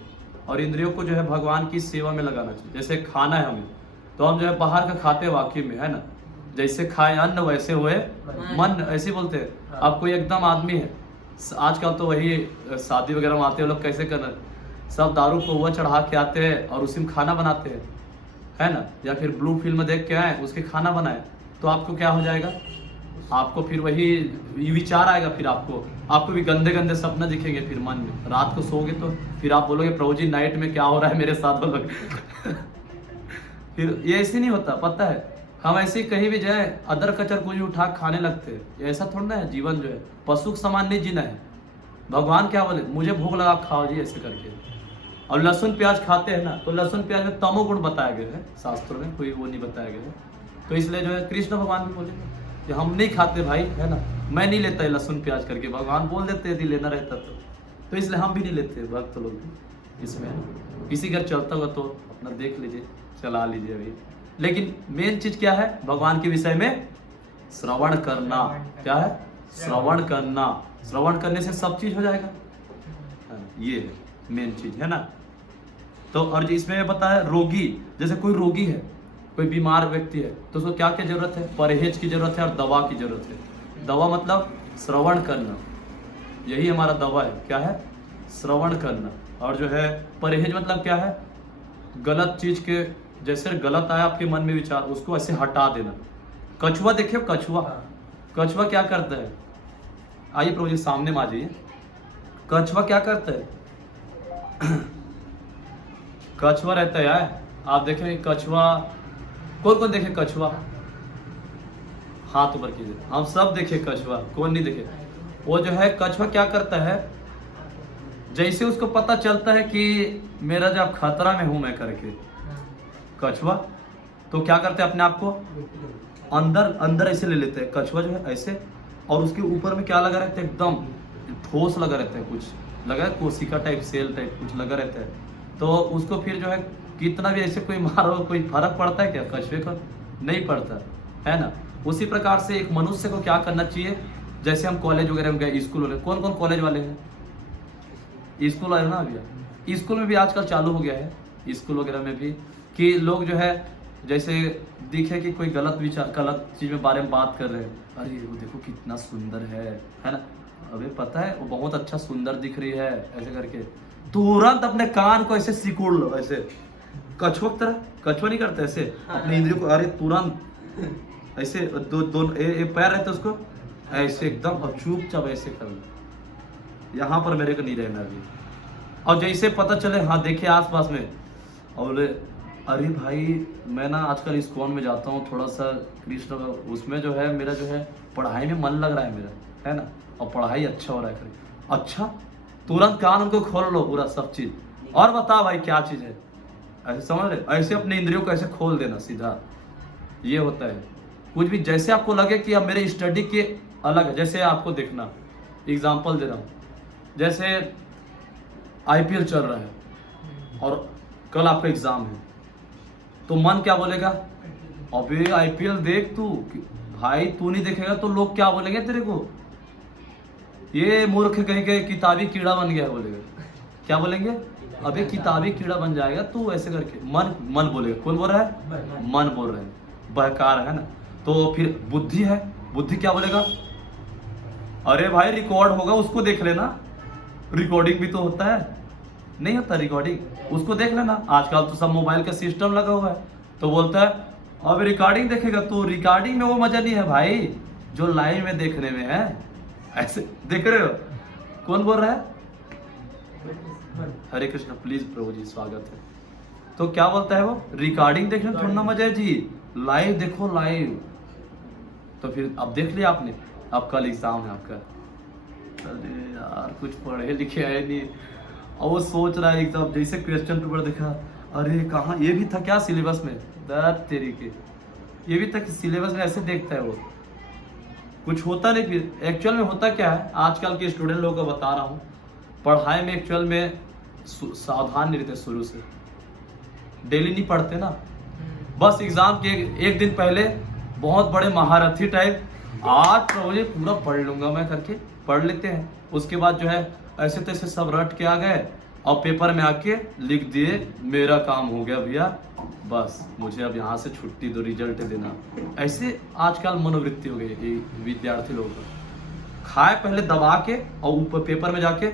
और इंद्रियों को जो है भगवान की सेवा में लगाना चाहिए। जैसे खाना है हमें, तो हम जो है बाहर का खाते हैं वाक्य में, है ना, जैसे खाए अन्न वैसे हुए मन, ऐसे बोलते हैं। अब कोई एकदम आदमी है, आजकल तो वही शादी वगैरह में आते हैं लोग, कैसे करना, सब दारू को हुआ चढ़ा के आते हैं और उसी में खाना बनाते हैं, है ना, या फिर ब्लू फिल्म देख के आए उसके खाना बनाए, तो आपको क्या हो जाएगा, आपको फिर वही विचार आएगा, फिर आपको भी गंदे गंदे सपने दिखेंगे, फिर मन में रात को सोओगे तो फिर आप बोलोगे प्रभु जी नाइट में क्या हो रहा है मेरे साथ बोलोगे। फिर ये ऐसे नहीं होता, पता है, हम ऐसे कहीं भी जाए अदर कचर कुछ उठा खाने लगते हैं, ऐसा थोड़ा ना है। जीवन जो है पशु के समान नहीं जीना है। भगवान क्या बोले, मुझे भूख लगा खाओ जी, ऐसे करके। और लहसुन प्याज खाते हैं ना, तो लहसुन प्याज में तमोगुण बताया गया है शास्त्रों में, कोई वो नहीं बताया गया है। तो इसलिए जो है कृष्ण भगवान भी बोले कि हम नहीं खाते भाई, है ना, मैं नहीं लेता है लहसुन प्याज करके, भगवान बोल देते यदि लेना रहता तो इसलिए हम भी नहीं लेते भक्त लोग भी। इसमें किसी घर चलता हुआ तो अपना देख लीजिए, चला लीजिए अभी। लेकिन मेन चीज क्या है, भगवान के विषय में श्रवण करना। क्या है, श्रवण करना। श्रवण करने से सब चीज हो जाएगा, ये है मेन चीज, है ना। तो और इसमें बताया रोगी, जैसे कोई रोगी है, कोई बीमार व्यक्ति है, तो उसको क्या क्या जरूरत है, परहेज की जरूरत है और दवा की जरूरत है। दवा मतलब श्रवण करना, यही हमारा दवा है। क्या है, श्रवण करना। और जो है परहेज मतलब क्या है, गलत चीज के, जैसे गलत आया आपके मन में विचार, उसको ऐसे हटा देना। कछुआ देखिए, कछुआ क्या करता है, आइए प्रभु जी सामने में आ जाइए। कछुआ क्या करता है, कछुआ रहता है यार, आप देखेंगे कछुआ, कौन कौन देखे कछुआ, हाथ ऊपर कीजिए। हम सब देखे कछुआ, कौन नहीं देखे। वो जो है कछुआ क्या करता है, जैसे उसको पता चलता है कि मेरा जब खतरा में हूं मैं करके, कछुआ तो क्या करते हैं, अपने आप को अंदर अंदर ऐसे ले लेते हैं। कछुआ जो है ऐसे, और उसके ऊपर में क्या लगा रहता है, एकदम ठोस लगा रहता है, कुछ लगा है कोशिका टाइप, सेल टाइप कुछ लगा रहता है। तो उसको फिर जो है कितना भी ऐसे कोई मारो, कोई फर्क पड़ता है क्या कछुए को, नहीं पड़ता, है ना। उसी प्रकार से एक मनुष्य को क्या करना चाहिए, जैसे हम कॉलेज वगैरह में गए, स्कूल वगैरह, कौन कौन कॉलेज वाले हैं, स्कूल वाले ना भैया, स्कूल में भी आजकल चालू हो गया है, स्कूल वगैरह में भी, कि लोग जो है जैसे दिखे कि कोई गलत विचार, गलत चीज में बारे में बात कर रहे हैं, अरे वो देखो कितना सुंदर है ना, अबे पता है वो बहुत अच्छा सुंदर दिख रही है, ऐसे करके तुरंत अपने कान को ऐसे सिकुड़ लो, ऐसे कछुआ की तरह। कछुआ नहीं करते ऐसे अपने इंद्रियों को, अरे तुरंत ऐसे दो पैर रहते उसको ऐसे एकदम, और चुपचाप ऐसे कर लो, यहाँ पर मेरे को नहीं रहना अभी। और जैसे पता चले, हाँ देखे आसपास में, और बोले अरे भाई मैं ना आजकल इस्कॉन में जाता हूँ, थोड़ा सा कृष्ण उसमें जो है मेरा जो है पढ़ाई में मन लग रहा है मेरा, है ना, और पढ़ाई अच्छा हो रहा है, अच्छा तुरंत कान उनको खोल लो पूरा सब चीज, और बता भाई क्या चीज है, ऐसे समझ रहे, ऐसे अपने इंद्रियों को ऐसे खोल देना सीधा। ये होता है कुछ भी, जैसे आपको लगे कि अब मेरे स्टडी के अलग है, जैसे आपको देखना, एग्जाम्पल दे रहा हूँ, जैसे IPL चल रहा है और कल आपका एग्जाम है, तो मन क्या बोलेगा, अबे आईपीएल देख तू। भाई तू नहीं देखेगा तो लोग क्या बोलेंगे तेरे को, ये मूर्ख कहीं के किताबी कीड़ा बन गया बोलेगा। क्या बोलेंगे, अबे किताबी कीड़ा बन जाएगा तू ऐसे करके। मन बोलेगा। कौन बोल रहा है, मन बोल रहे हैं, बहकार है ना। तो फिर बुद्धि है, बुद्धि क्या बोलेगा, अरे भाई रिकॉर्ड होगा उसको देख लेना, रिकॉर्डिंग भी तो होता है, नहीं होता रिकॉर्डिंग, उसको देख लेना। आजकल तो सब मोबाइल का सिस्टम लगा हुआ है। तो बोलता है अब रिकॉर्डिंग देखेगा तो रिकॉर्डिंग में वो मजा नहीं है भाई जो लाइव में देखने में है। ऐसे देख रहे हो, कौन बोल रहा है, हरे कृष्ण, प्लीज प्रभु जी स्वागत है। तो क्या बोलता है वो, रिकॉर्डिंग देखने में थोड़ा ना मजा है जी, लाइव देखो लाइव। तो फिर अब देख लिया आपने, अब कल एग्जाम है आपका, अरे यार कुछ पढ़े लिखे आए नहीं, और वो सोच रहा है एग्जाम, जैसे क्वेश्चन पेपर देखा, अरे कहाँ ये भी था क्या सिलेबस में, दर्द तेरी के, ये भी था कि सिलेबस में, ऐसे देखता है वो, कुछ होता नहीं। फिर एक्चुअल में होता क्या है, आजकल के स्टूडेंट लोगों को बता रहा हूँ, पढ़ाई में एक्चुअल में सावधान नहीं रहते, शुरू से डेली नहीं पढ़ते ना, बस एग्जाम के एक दिन पहले बहुत बड़े महारथी टाइप, आज प्रभु जी पूरा पढ़ लूंगा मैं करके पढ़ लेते हैं। उसके बाद जो है ऐसे तैसे सब रट के आ गए और पेपर में आके लिख दिए, मेरा काम हो गया भैया, बस मुझे अब यहाँ से छुट्टी दो, रिजल्ट देना। ऐसे आजकल मनोवृत्ति हो गई विद्यार्थी लोगों को, खाए पहले दबा के और ऊपर पेपर में जाके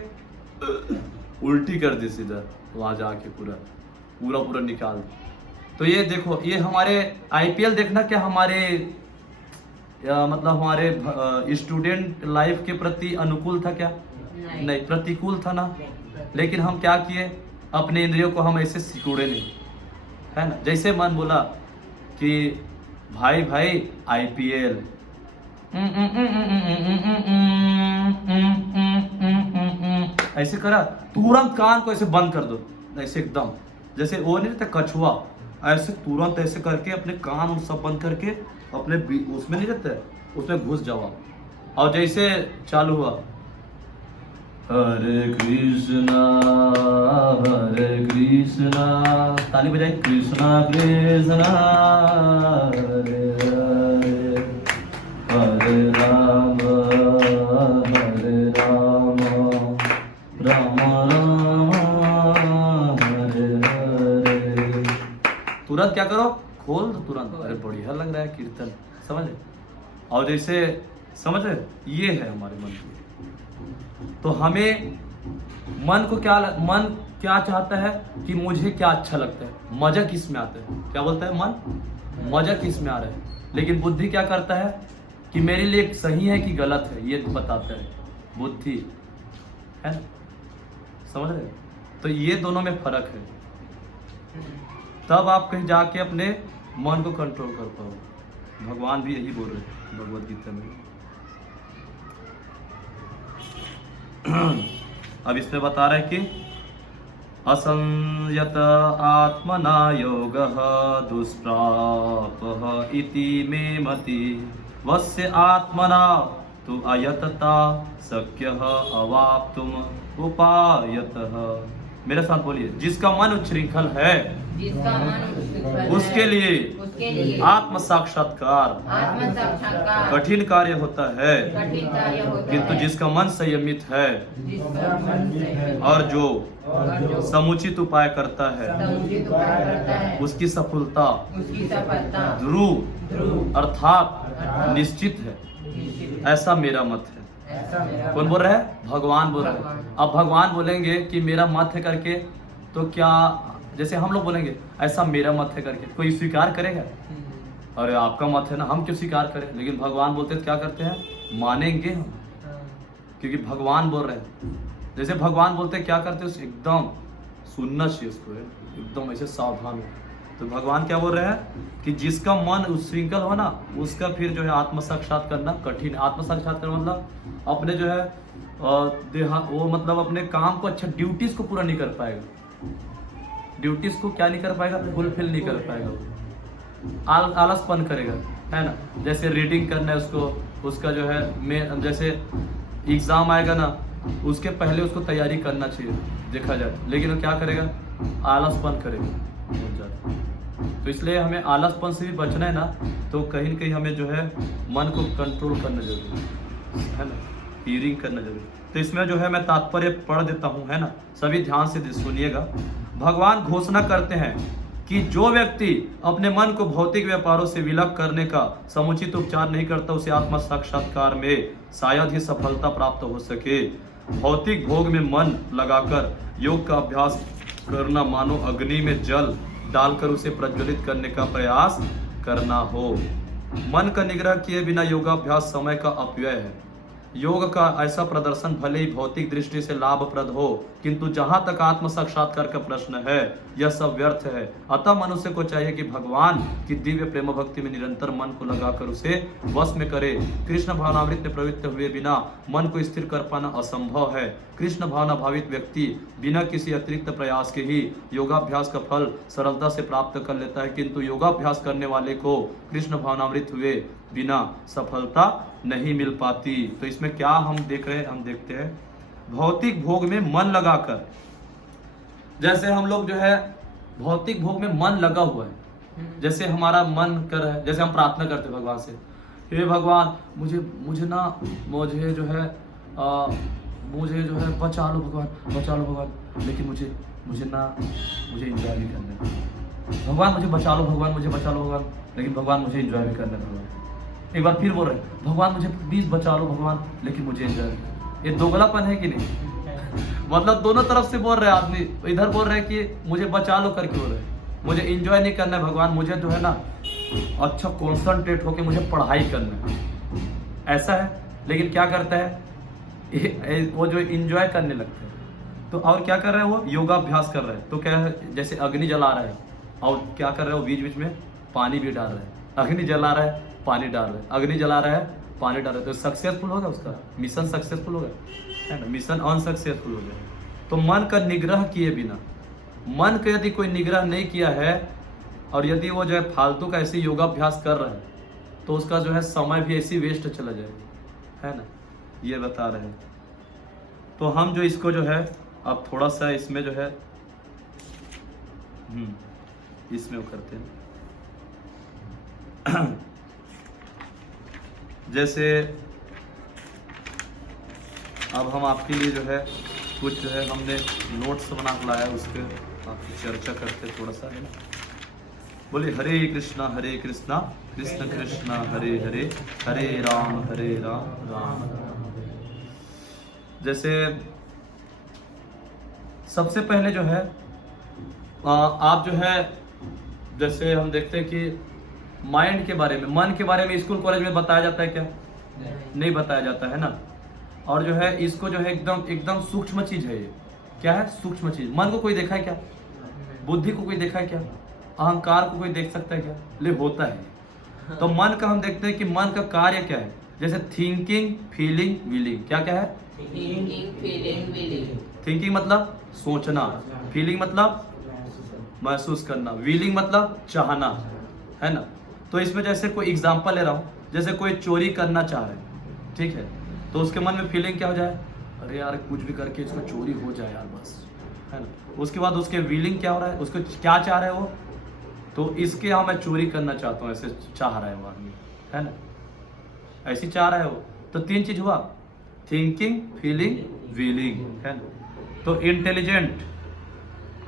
उल्टी कर दी सीधा, वहां जाके पूरा निकाल दी। तो ये देखो, ये हमारे आईपीएल देखना क्या हमारे मतलब हमारे स्टूडेंट लाइफ के प्रति अनुकूल था क्या, नहीं प्रतिकूल था ना। लेकिन हम क्या किए, अपने इंद्रियों को हम ऐसे सिकुड़े नहीं, है ना। जैसे मन बोला कि भाई आईपीएल, ऐसे करा, तुरंत कान को ऐसे बंद कर दो, ऐसे एकदम जैसे वो नहीं रहता कछुआ, ऐसे तुरंत ऐसे करके अपने कान उन सब बंद करके अपने उसमें नहीं रहता है, उसमें घुस जाओ। और जैसे चालू हुआ, हरे कृष्णा ताली बजाई, कृष्णा कृष्णा हरे हरे, हरे राम राम राम हरे हरे। तुरंत क्या करो, खोल दो तुरंत, अरे बढ़िया लग रहा है कीर्तन, समझे। और जैसे समझ रहे, ये है हमारे मन की। तो हमें मन क्या चाहता है कि मुझे क्या अच्छा लगता है, मजा किस में आता है, क्या बोलता है मन, मजा किस में आ रहा है। लेकिन बुद्धि क्या करता है कि मेरे लिए सही है कि गलत है, ये बताता है बुद्धि, है ना, समझ रहे। तो ये दोनों में फर्क है, तब आप कहीं जाके अपने मन को कंट्रोल कर पाओ। भगवान भी यही बोल रहे हैं भगवद गीता में। अब इसमें बता रहे कि असंयत आत्मना योगः दुष्प्रापः इति मे मति, वस्य आत्मना तु अयतता शक्यः अवाप्तुम उपायतः। मेरे साथ बोलिए, जिसका मन उच्छृंखल है, जिसका मन उसके लिए आत्म साक्षात्कार कठिन कार्य होता है, किंतु जिसका मन संयमित है और जो समुचित उपाय करता है उसकी सफलता ध्रुव अर्थात निश्चित है, ऐसा मेरा मत है। कौन बोल रहा है, भगवान बोल रहे हैं। अब भगवान बोलेंगे कि मेरा मत है करके, तो क्या जैसे हम लोग बोलेंगे ऐसा मेरा मत है करके, कोई स्वीकार करेगा, अरे आपका मत है ना, हम क्यों स्वीकार करें। लेकिन भगवान बोलते हैं, क्या करते हैं, मानेंगे हम, क्योंकि भगवान बोल रहे हैं। जैसे भगवान बोलते हैं, क्या करते हैं, एकदम सुनना चाहिए उसको, एकदम ऐसे सावधान हो। तो भगवान क्या बोल रहे हैं कि जिसका मन उच्छृंखल हो ना, उसका फिर जो है आत्म साक्षात करना कठिन। आत्म साक्षात्कार मतलब अपने जो है वो मतलब अपने काम को अच्छा, ड्यूटीज को पूरा नहीं कर पाएगा, ड्यूटीज को क्या नहीं कर पाएगा, फुलफिल नहीं कर पाएगा, आलसपन करेगा, है ना। जैसे रीडिंग करना है उसको, उसका जो है जैसे एग्जाम आएगा ना, उसके पहले उसको तैयारी करना चाहिए देखा जाए। लेकिन वो क्या करेगा, आलसपन करेगा बहुत ज़्यादा। तो इसलिए हमें आलसपन से भी बचना है ना, तो कहीं न कहीं हमें जो है मन को कंट्रोल करना जरूरी है ना, हीरिंग करना जरूरी है। तो इसमें जो है मैं तात्पर्य पढ़ देता हूँ, है ना, सभी ध्यान से सुनिएगा। भगवान घोषणा करते हैं कि जो व्यक्ति अपने मन को भौतिक व्यापारों से विलग करने का समुचित उपचार नहीं करता, उसे आत्म साक्षात्कार में शायद ही सफलता प्राप्त हो सके। भौतिक भोग में मन लगाकर योग का अभ्यास करना मानो अग्नि में जल डालकर उसे प्रज्वलित करने का प्रयास करना हो। मन का निग्रह किए बिना योगाभ्यास समय का अपव्यय है। योग का ऐसा प्रदर्शन भले ही भौतिक दृष्टि से लाभप्रद हो, किंतु जहां तक आत्म साक्षात्कार का प्रश्न है, यह सब व्यर्थ है। अतः मनुष्य को चाहिए कि भगवान की दिव्य प्रेम भक्ति में निरंतर मन को लगाकर उसे वश में करे। कृष्ण भावनामृत में प्रवृत्त हुए बिना मन को स्थिर कर पाना असंभव है। कृष्ण भावना भावित व्यक्ति बिना किसी अतिरिक्त प्रयास के ही योगाभ्यास का फल सरलता से प्राप्त कर लेता है, किंतु योगाभ्यास करने वाले को कृष्ण भावनामृत हुए बिना सफलता नहीं मिल पाती। तो इसमें क्या हम देख रहे हैं, हम देखते हैं भौतिक भोग में मन लगाकर, जैसे हम लोग जो है भौतिक भोग में मन लगा हुआ है, जैसे हमारा मन कर रहा है, जैसे हम प्रार्थना करते हैं भगवान से, हे भगवान मुझे जो है बचा लो भगवान, लेकिन मुझे एंजॉय भी करना है। भगवान मुझे बचा लो भगवान, लेकिन भगवान मुझे एंजॉय भी करना है भगवान। एक बार फिर बोल रहे हैं, भगवान मुझे प्लीज बचा लो भगवान, लेकिन मुझे एंजॉय। ये दोगलापन है कि नहीं? मतलब दोनों तरफ से बोल रहे हैं आदमी, इधर बोल रहे हैं कि मुझे बचा लो करके बोल रहे हैं, मुझे एंजॉय नहीं करना है भगवान, मुझे जो है ना अच्छा कॉन्सेंट्रेट होके मुझे पढ़ाई करना है, ऐसा है। लेकिन क्या करता है वो जो एंजॉय करने लगते हैं, तो और क्या कर रहे हैं वो योगाभ्यास कर रहे हैं। तो क्या है, जैसे अग्नि जला रहे हैं और क्या कर रहे हैं वो बीच बीच में पानी भी डाल रहे हैं, अग्नि जला रहा है पानी डाल रहे हैं, अग्नि जला रहा है पानी डाल रहे हैं, तो सक्सेसफुल होगा उसका मिशन, सक्सेसफुल होगा, है ना, मिशन अनसक्सेसफुल हो गया। तो मन का निग्रह किए बिना, मन का यदि कोई निग्रह नहीं किया है और यदि वो जो है फालतू का ऐसे योगाभ्यास कर रहा है, तो उसका जो है समय भी ऐसी वेस्ट चला जाएगा, है ना, ये बता रहे हैं। तो हम जो इसको जो है अब थोड़ा सा इसमें जो है इसमें वो करते हैं जैसे अब हम आपके लिए जो है कुछ जो है हमने नोट्स बना के लाया, उस पर आपकी चर्चा करते थोड़ा सा, है ना। बोले हरे कृष्णा कृष्ण कृष्ण हरे हरे, हरे राम राम राम। जैसे सबसे पहले जो है आप जो है, जैसे हम देखते हैं कि माइंड के बारे में, मन के बारे में स्कूल कॉलेज में बताया जाता है क्या? नहीं बताया जाता है ना। और जो है इसको जो है एकदम सूक्ष्म चीज है ये। क्या है? सूक्ष्म चीज। मन को कोई देखा है क्या? बुद्धि को कोई देखा है क्या? अहंकार को कोई देख सकता है क्या? ले होता है। तो मन का हम देखते हैं कि मन का कार्य क्या है, जैसे थिंकिंग, फीलिंग, विलिंग। क्या क्या है? Thinking, feeling, willing. थिंकिंग मतलब सोचना, फीलिंग मतलब महसूस करना, विलिंग मतलब चाहना, है ना। तो इसमें जैसे कोई एग्जांपल ले रहा हूँ, जैसे कोई चोरी करना चाह रहा है, ठीक है, तो उसके मन में फीलिंग क्या हो जाए? अरे यार कुछ भी करके इसको चोरी हो जाए यार बस, है ना। उसके बाद उसके विलिंग क्या हो रहा है, उसको क्या चाह रहा है वो? तो इसके यहाँ मैं चोरी करना चाहता हूँ, ऐसे चाह रहा है वो आदमी, है ना, ऐसी चाह रहा है वो। तो तीन चीज हुआ, थिंकिंग, फीलिंग, विलिंग, है ना। तो इंटेलिजेंट,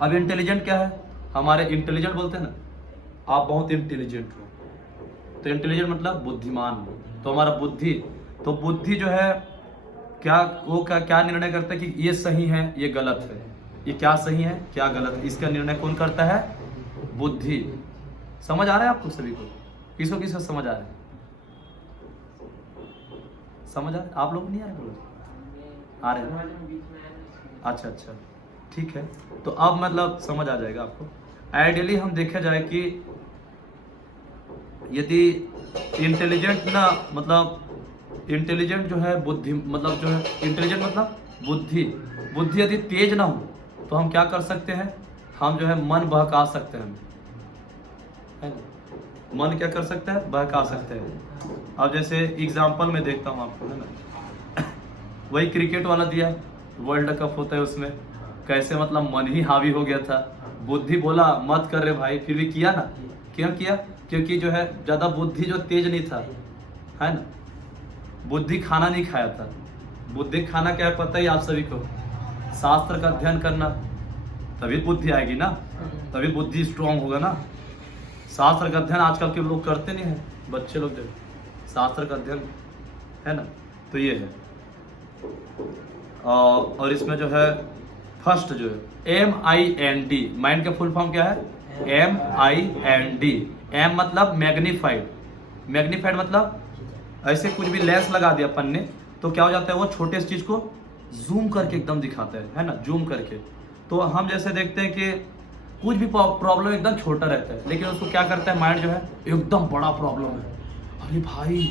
अब इंटेलिजेंट क्या है? हमारे इंटेलिजेंट बोलते हैं ना, आप बहुत इंटेलिजेंट हो, तो इंटेलिजेंट मतलब बुद्धिमान हो। तो हमारा बुद्धि, तो बुद्धि जो है क्या वो क्या निर्णय करता है कि ये सही है ये गलत है, ये क्या सही है क्या गलत है, इसका निर्णय कौन करता है? बुद्धि। समझ आ रहा है आपको सभी को? किसको किसको समझ आ रहा है? समझ आ रहा है? आप लोग नहीं आ रहे? आ रहे हैं? अच्छा अच्छा, ठीक है। तो अब मतलब समझ आ जाएगा आपको। आइडियली हम देखा जाए कि यदि इंटेलिजेंट ना, मतलब इंटेलिजेंट जो है बुद्धि, मतलब जो है इंटेलिजेंट मतलब बुद्धि यदि तेज ना हो तो हम क्या कर सकते हैं? हम जो है मन बहका सकते हैं, है ना। मन क्या कर सकता है? बहका सकते हैं। अब जैसे एग्जांपल में देखता हूँ आपको, है ना, वही क्रिकेट वाला दिया, वर्ल्ड कप होता है उसमें, कैसे मतलब मन ही हावी हो गया था। बुद्धि बोला मत कर रहे भाई, फिर भी किया ना। क्यों किया? क्योंकि जो है ज्यादा बुद्धि जो तेज नहीं था, है ना, बुद्धि खाना नहीं खाया था। बुद्धि खाना क्या है पता ही आप सभी को, शास्त्र का अध्ययन करना, तभी बुद्धि आएगी ना, तभी बुद्धि स्ट्रांग होगा ना। शास्त्र का अध्ययन आजकल के लोग करते नहीं है, बच्चे लोग जो शास्त्र का अध्ययन, है ना। तो ये है और इसमें जो है फर्स्ट जो है MIND, माइंड का फुल फॉर्म क्या है? MIND। M मतलब मैग्नीफाइड, मैग्नीफाइड मतलब ऐसे कुछ भी लेंस लगा दिया अपन ने तो क्या हो जाता है, वो छोटे चीज को जूम करके एकदम दिखाता है ना, जूम करके। तो हम जैसे देखते हैं कि कुछ भी प्रॉब्लम एकदम छोटा रहता है, लेकिन उसको क्या करता है माइंड जो है एकदम बड़ा प्रॉब्लम है, अरे भाई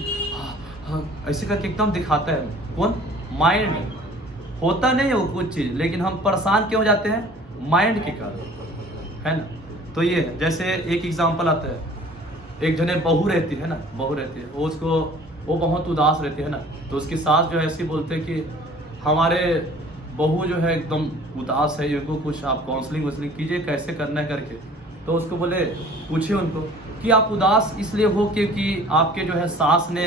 हाँ, ऐसे करके एकदम दिखाता है। कौन? माइंड। होता नहीं है वो कुछ चीज, लेकिन हम परेशान क्यों हो जाते हैं? माइंड के कारण, है ना। तो ये है, जैसे एक एग्जांपल आता है, एक जने बहू रहती है ना, बहू रहती है, वो बहुत उदास रहती है ना, तो उसकी सास जो है ऐसी बोलते हैं कि हमारे बहू जो है एकदम उदास है, इनको कुछ आप काउंसलिंग कीजिए, कैसे करना है करके। तो उसको बोले, पूछिए उनको कि आप उदास इसलिए हो क्योंकि आपके जो है सास ने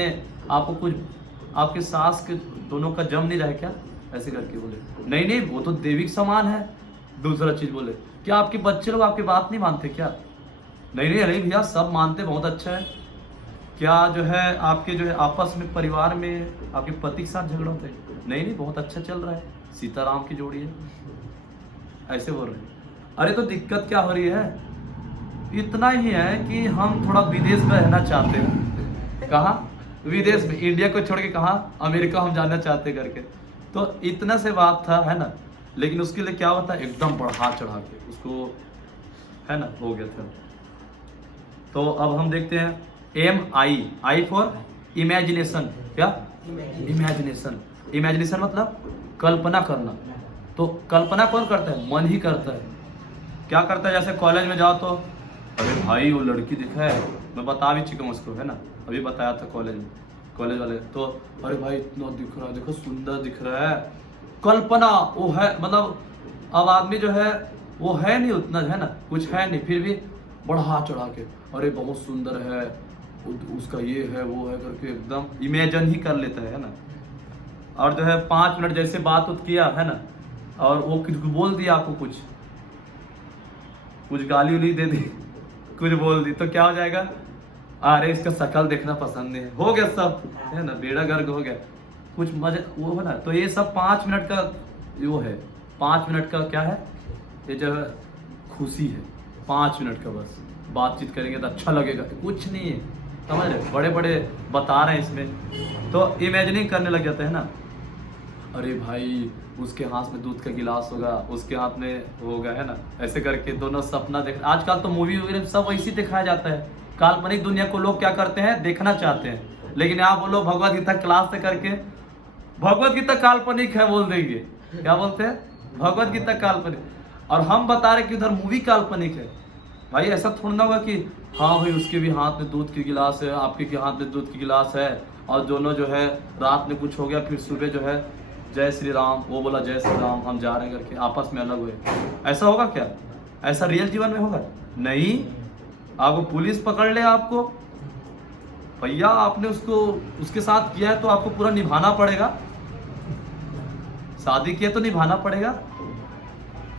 आपको कुछ, आपके सास के दोनों का जम नहीं रहा है क्या? ऐसे करके बोले, नहीं वो तो देविक समान है। दूसरा चीज बोले, क्या आपके बच्चे लोग आपकी बात नहीं मानते क्या? नहीं अरे भैया सब मानते, बहुत अच्छा है। क्या जो है आपके जो है आपस में परिवार में आपके पति के साथ झगड़ा होता है? नहीं बहुत अच्छा चल रहा है, सीताराम की जोड़ी है। ऐसे बोल रहे हैं। अरे तो दिक्कत क्या हो रही है? इतना ही है कि हम थोड़ा विदेश में रहना चाहते हैं। कहाँ? विदेश में, इंडिया को छोड़ के कहाँ? अमेरिका हम जाना चाहते करके। तो इतना से बात था, है ना। लेकिन उसके लिए क्या होता है, एकदम बढ़ा चढ़ा के उसको, है ना, हो गया था। तो अब हम देखते हैं MI फॉर इमेजिनेशन। क्या? इमेजिनेशन मतलब कल्पना करना। तो कल्पना कौन करता है? मन ही करता है। क्या करता है? जैसे कॉलेज में जाओ तो अरे भाई वो लड़की दिखा है, मैं बता भी चुका हूँ उसको, है ना, अभी बताया था कॉलेज में, कॉलेज वाले। तो अरे भाई इतना दिख रहा है, देखो सुंदर दिख रहा है। कल्पना वो है, मतलब अब आदमी जो है वो है नहीं उतना, है ना, कुछ है नहीं, फिर भी बढ़ा चढ़ा के अरे बहुत सुंदर है, उसका ये है वो है करके एकदम इमेजिन ही कर लेता है ना। और जो है 5 मिनट जैसे बात किया, है ना, और वो कुछ बोल दिया आपको, कुछ गाली उली दे दी, कुछ बोल दी, तो क्या हो जाएगा? अरे इसका शक्ल देखना पसंद नहीं है, हो गया सब, है ना, बेड़ा गर्क हो गया, कुछ मजा वो है ना। तो ये सब 5 मिनट का वो है, 5 मिनट का क्या है, ये जो है खुशी है, 5 मिनट का बस बातचीत करेंगे तो अच्छा लगेगा, कुछ नहीं है, समझ रहे? बड़े बड़े बता रहे हैं इसमें, तो इमेजिनिंग करने लग जाते हैं ना। अरे भाई उसके हाथ में दूध का गिलास होगा, उसके हाथ में होगा, है ना, ऐसे करके दोनों सपना देख। आजकल तो मूवी वगैरह सब वैसे दिखाया जाता है, काल्पनिक दुनिया को लोग क्या करते हैं, देखना चाहते हैं। लेकिन आप बोलो भगवत गीता क्लास से करके भगवत गीता काल्पनिक है बोल देंगे, क्या बोलते हैं? भगवत गीता काल्पनिक। और हम बता रहे कि उधर मूवी काल्पनिक है। भाई ऐसा थोड़ा ना होगा कि हाँ भाई उसके भी हाथ में दूध की गिलास है, आपके के हाथ में दूध की गिलास है, और दोनों जो है रात में कुछ हो गया, फिर सुबह जो है जय श्री राम, वो बोला जय श्री राम, हम जा रहे हैं करके आपस में अलग हुए। ऐसा होगा क्या? ऐसा रियल जीवन में होगा? नहीं। आपको पुलिस पकड़ ले, आपको भैया आपने उसको उसके साथ किया है तो आपको पूरा निभाना पड़ेगा, शादी किया तो निभाना पड़ेगा,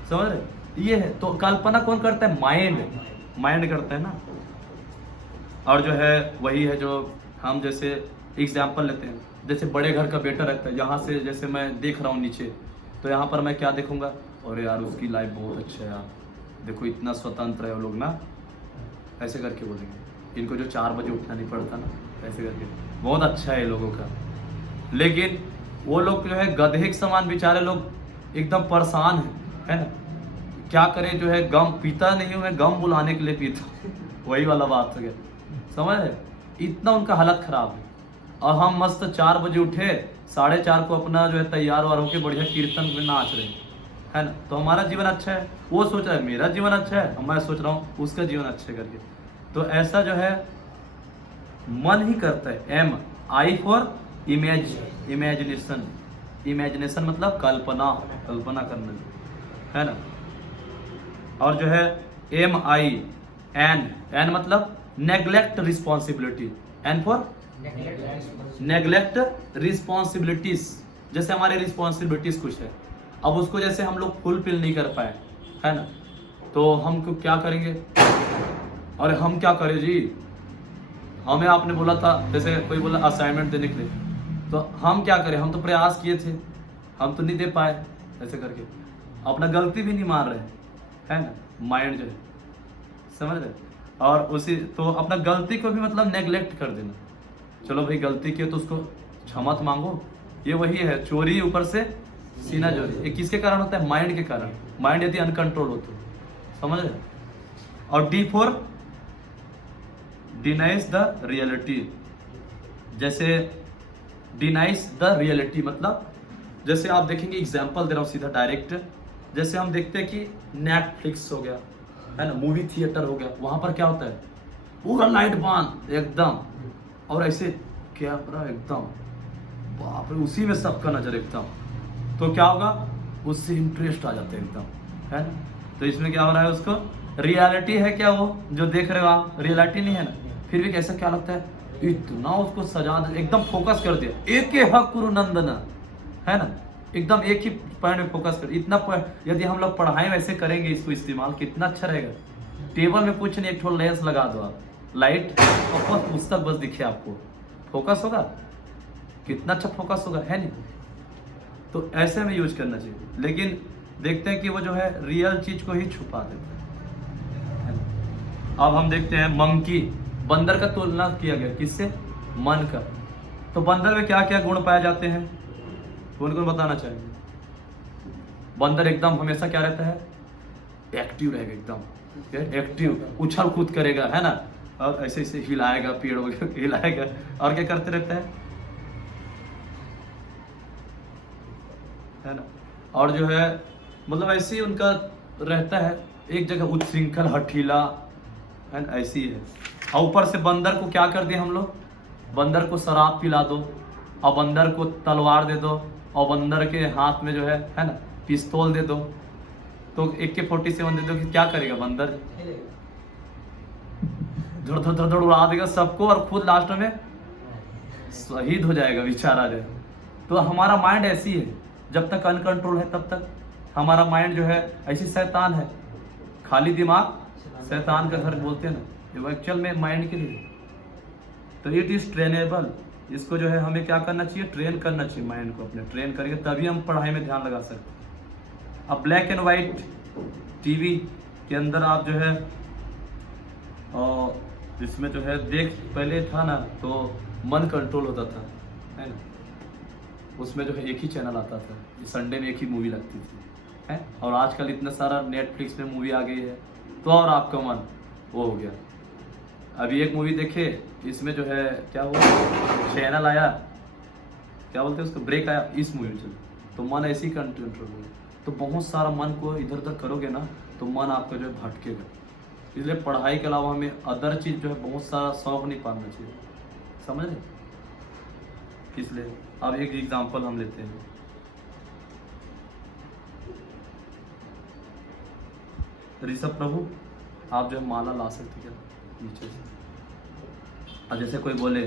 समझ रहे? ये है। तो कल्पना कौन करता है? माइंड करता है ना। और जो है वही है जो हम जैसे एग्जाम्पल लेते हैं, जैसे बड़े घर का बेटा रहता है, यहाँ से जैसे मैं देख रहा हूँ नीचे, तो यहाँ पर मैं क्या देखूंगा, और यार उसकी लाइफ बहुत अच्छा है यार, देखो इतना स्वतंत्र है वो लोग ना, ऐसे करके बोलेंगे। इनको जो 4 बजे उठना नहीं पड़ता ना, ऐसे करके बहुत अच्छा है लोगों का। लेकिन वो लोग जो है गधे के समान बेचारे लोग एकदम परेशान है ना। क्या करें, जो है गम पीता नहीं हूँ मैं, गम बुलाने के लिए पीता वही वाला बात हो गया, समझ रहे? इतना उनका हालत खराब है। और हम मस्त 4 बजे उठे, 4:30 को अपना जो है तैयार वार होके बढ़िया कीर्तन में नाच रहे, है ना। तो हमारा जीवन अच्छा है, वो सोच रहा है मेरा जीवन अच्छा है, मैं सोच रहा हूँ उसका जीवन अच्छा है करके। तो ऐसा जो है मन ही करता है। MI फॉर इमेजिनेशन मतलब कल्पना करना। है ना। और जो है MIN मतलब neglect responsibility, N for neglect responsibilities. जैसे हमारी रिस्पॉन्सिबिलिटीज कुछ है, अब उसको जैसे हम लोग फुलफिल नहीं कर पाए, है ना, तो हम क्या करेंगे? और हम क्या करें जी, हमें आपने बोला था, जैसे कोई बोला असाइनमेंट देने के लिए, तो हम क्या करें? हम तो प्रयास किए थे, हम तो नहीं दे पाए, ऐसे करके अपना गलती भी नहीं मान रहे, है ना। माइंड जो है, समझ रहे, और उसी तो अपना गलती को भी मतलब नेग्लेक्ट कर देना। चलो भाई गलती की तो उसको क्षमा तो मांगो, ये वही है चोरी ऊपर से सीना चोरी। ये किसके कारण होता है? माइंड के कारण। माइंड यदि अनकंट्रोल हो तो, समझ रहे। और D4 डिनाइज द रियलिटी। जैसे डिनाइज द रियलिटी मतलब जैसे आप देखेंगे, एग्जांपल दे रहा हूँ सीधा डायरेक्ट। जैसे हम देखते हैं कि नेटफ्लिक्स हो गया, है ना, मूवी थिएटर हो गया, वहां पर क्या होता है? पूरा लाइट बंद एकदम, और ऐसे कैमरा एकदम, बाप रे, उसी में सबका नजर एकदम, तो क्या होगा? उससे इंटरेस्ट आ जाता है एकदम, है ना। तो इसमें क्या हो रहा है? उसको रियलिटी है क्या? वो जो देख रहे हो आप रियलिटी नहीं है ना, फिर भी कैसा क्या लगता है? इतना उसको सजा एकदम फोकस कर दिया, एक ही हक गुरु नंदना, है ना, एकदम एक ही पॉइंट में फोकस कर। इतना यदि हम लोग पढ़ाई वैसे करेंगे, इसको इस्तेमाल कितना अच्छा रहेगा। टेबल में कुछ नहीं, एक ठो लेंस लगा दो आप, लाइट और पुस्तक बस दिखे आपको, फोकस होगा, कितना अच्छा फोकस होगा, है नहीं। तो ऐसे में यूज करना चाहिए, लेकिन देखते हैं कि वो जो है रियल चीज को ही छुपा देता है। अब हम देखते हैं मंकी, बंदर का तुलना किया गया किससे? मन का। तो बंदर में क्या क्या गुण पाए जाते हैं? कौन कौन बताना चाहेंगे? बंदर एकदम हमेशा क्या रहता है? एक्टिव रहेगा, एकदम एक्टिव, उछल कूद करेगा, है ना, और ऐसे ऐसे हिलाएगा, पेड़ वगैरह हिलाएगा, और क्या करते रहता है ना। और जो है मतलब ऐसे ही उनका रहता है, एक जगह उच्छृंखल, हठीला, है ना, ऐसी है। और ऊपर से बंदर को क्या कर दिया हम लोग? बंदर को शराब पिला दो, और बंदर को तलवार दे दो, और बंदर के हाथ में जो है ना, पिस्तौल दे दो, तो AK-47 दे दो, कि क्या करेगा बंदर? धड़ धड़ धड़ धड़ उड़ा देगा सबको, और खुद लास्ट में शहीद हो जाएगा बेचारा जो। तो हमारा माइंड ऐसी है, जब तक अनकंट्रोल है तब तक हमारा माइंड जो है ऐसी शैतान है। खाली दिमाग शैतान का घर बोलते हैं ना, ये एक्चुअल में माइंड के लिए। तो इट इज ट्रेनेबल, इसको जो है हमें क्या करना चाहिए? ट्रेन करना चाहिए माइंड को अपने। ट्रेन करेंगे तभी हम पढ़ाई में ध्यान लगा सकते हैं। अब ब्लैक एंड वाइट टीवी के अंदर आप जो है इसमें जो है देख पहले था ना, तो मन कंट्रोल होता था, है ना, उसमें जो है एक ही चैनल आता था, संडे में एक ही मूवी लगती थी, है। और आजकल इतना सारा नेटफ्लिक्स में मूवी आ गई है, तो और आपका मन वो हो गया। अभी एक मूवी देखे, इसमें जो है क्या हुआ, चैनल आया, क्या बोलते हैं उसको, ब्रेक आया, इस मूवी में चलो, तो मन ऐसे ही कंट्रोल हो गया। तो बहुत सारा मन को इधर उधर करोगे ना, तो मन आपका जो है भटकेगा। इसलिए पढ़ाई के अलावा हमें अदर चीज़ जो है बहुत सारा शौक नहीं पालना चाहिए, समझ रहे। इसलिए अब एक एग्जांपल हम लेते हैं। ऋषभ प्रभु, आप जो है माला ला सकते क्या नीचे से? और जैसे कोई बोले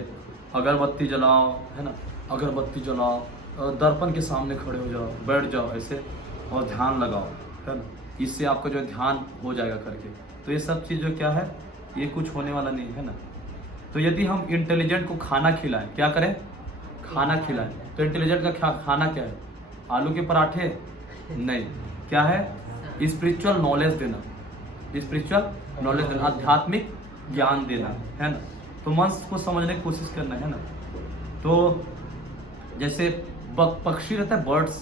अगरबत्ती जलाओ, है ना, अगरबत्ती जलाओ, दर्पण के सामने खड़े हो जाओ, बैठ जाओ ऐसे, और ध्यान लगाओ, है ना, इससे आपका जो ध्यान हो जाएगा करके। तो ये सब चीज़ जो क्या है, ये कुछ होने वाला नहीं है ना। तो यदि हम इंटेलिजेंट को खाना खिलाएं, क्या करें? खाना खिलाएं, तो इंटेलिजेंट का खाना क्या है? आलू के पराठे? नहीं, क्या है? स्पिरिचुअल नॉलेज देना, स्पिरिचुअल नॉलेज देना, आध्यात्मिक ज्ञान देना, है ना। तो मन को समझने की कोशिश करना, है ना। तो जैसे पक्षी रहता है, बर्ड्स,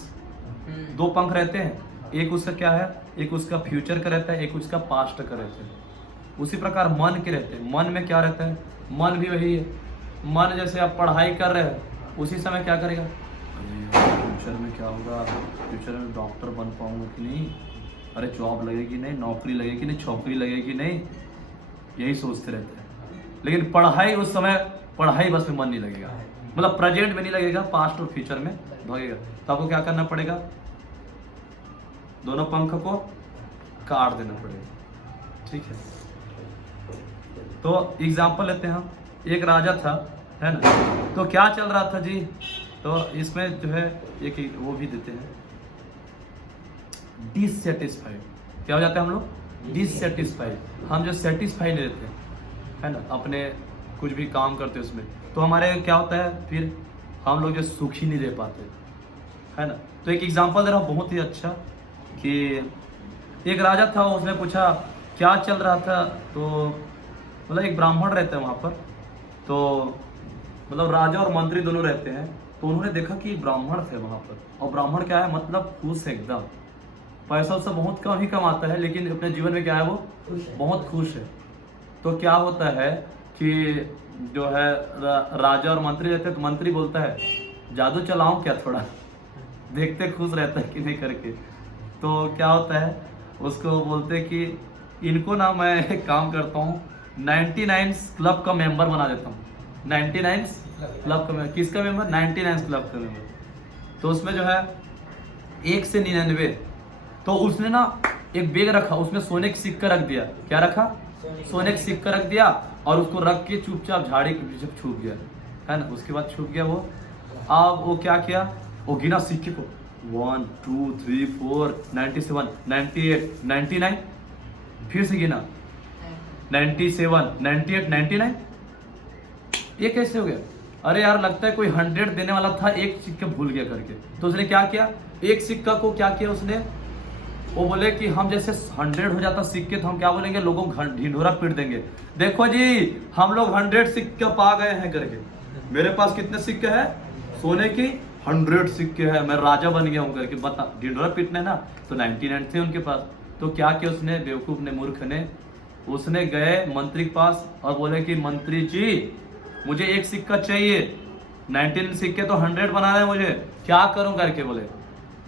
दो पंख रहते हैं, एक उसका क्या है, एक उसका फ्यूचर का रहता है, एक उसका पास्ट का रहता है। उसी प्रकार मन के रहते हैं। मन में क्या रहता है? मन भी वही है। मन जैसे आप पढ़ाई कर रहे हैं, उसी समय क्या करेगा, फ्यूचर में क्या होगा, फ्यूचर में डॉक्टर बन पाऊंगा कि नहीं, अरे जॉब लगेगी नहीं, नौकरी लगेगी नहीं, छोकरी लगेगी नहीं, यही सोचते रहते हैं। लेकिन पढ़ाई उस समय, पढ़ाई बस में मन नहीं लगेगा, मतलब प्रेजेंट में नहीं लगेगा, पास्ट और फ्यूचर में भागेगा। तो आपको क्या करना पड़ेगा? दोनों पंख को काट देना पड़ेगा। ठीक है, तो एग्जाम्पल लेते हैं हम। एक राजा था, है ना, तो क्या चल रहा था जी, तो इसमें जो है एक वो भी देते हैं, डिससेटिस्फाइड। क्या हो जाता है हम लोग? डिससेटिस्फाइड। हम जो सेटिस्फाई नहीं रहते, है ना, अपने कुछ भी काम करते उसमें, तो हमारे क्या होता है, फिर हम लोग जो सुखी नहीं रह पाते, है ना। तो एक एग्जांपल दे रहा हूँ बहुत ही अच्छा, कि एक राजा था, उसने पूछा क्या चल रहा था, तो मतलब एक ब्राह्मण रहते हैं वहाँ पर, तो मतलब राजा और मंत्री दोनों रहते हैं। तो उन्होंने देखा कि ब्राह्मण थे वहाँ पर, और ब्राह्मण क्या है, मतलब खुश है एकदम, पैसा उससे बहुत कम ही कमाता है, लेकिन अपने जीवन में क्या है, वो बहुत खुश है। तो क्या होता है कि जो है राजा और मंत्री रहते हैं, तो मंत्री बोलता है जादू चलाऊं क्या, थोड़ा देखते खुश रहता है कि नहीं करके। तो क्या होता है, उसको बोलते कि इनको ना मैं एक काम करता हूँ, 99 क्लब का मेंबर बना देता हूँ। 99 क्लब का, किसका मेंबर? 99 क्लब का मेंबर। तो उसमें जो है 1 से 99, तो उसने ना एक बैग रखा, उसमें सोने का सिक्का रख दिया। क्या रखा? सोने का सिक्का रख दिया, और उसको रख के चुपचाप झाड़ी के पीछे छुप गया, है ना। उसके बाद छुप गया वो। अब वो क्या किया, वो गिना सिक्के को, 1 2 3 4 97 98 99, फिर से गिना 97 98 99। ये कैसे हो गया? अरे यार, लगता है कोई 100 देने वाला था, एक सिक्का भूल गया करके। तो उसने क्या किया, एक सिक्का को क्या किया उसने, वो बोले कि हम जैसे 100 हो जाता सिक्के, तो हम क्या बोलेंगे, लोगों को ढिंढोरा पीट देंगे, देखो जी हम लोग 100 सिक्के पा गए हैं करके। मेरे पास कितने सिक्के हैं? सोने की 100 सिक्के हैं, मैं राजा बन गया हूँ करके। बता, ढिंढोरा पीटने ना, तो 99 थे उनके पास। तो क्या किया उसने, बेवकूफ ने, मूर्ख ने, उसने गए मंत्री के पास और बोले कि मंत्री जी मुझे एक सिक्का चाहिए, 19 सिक्के तो 100 बना रहे हैं, मुझे क्या करूं करके बोले।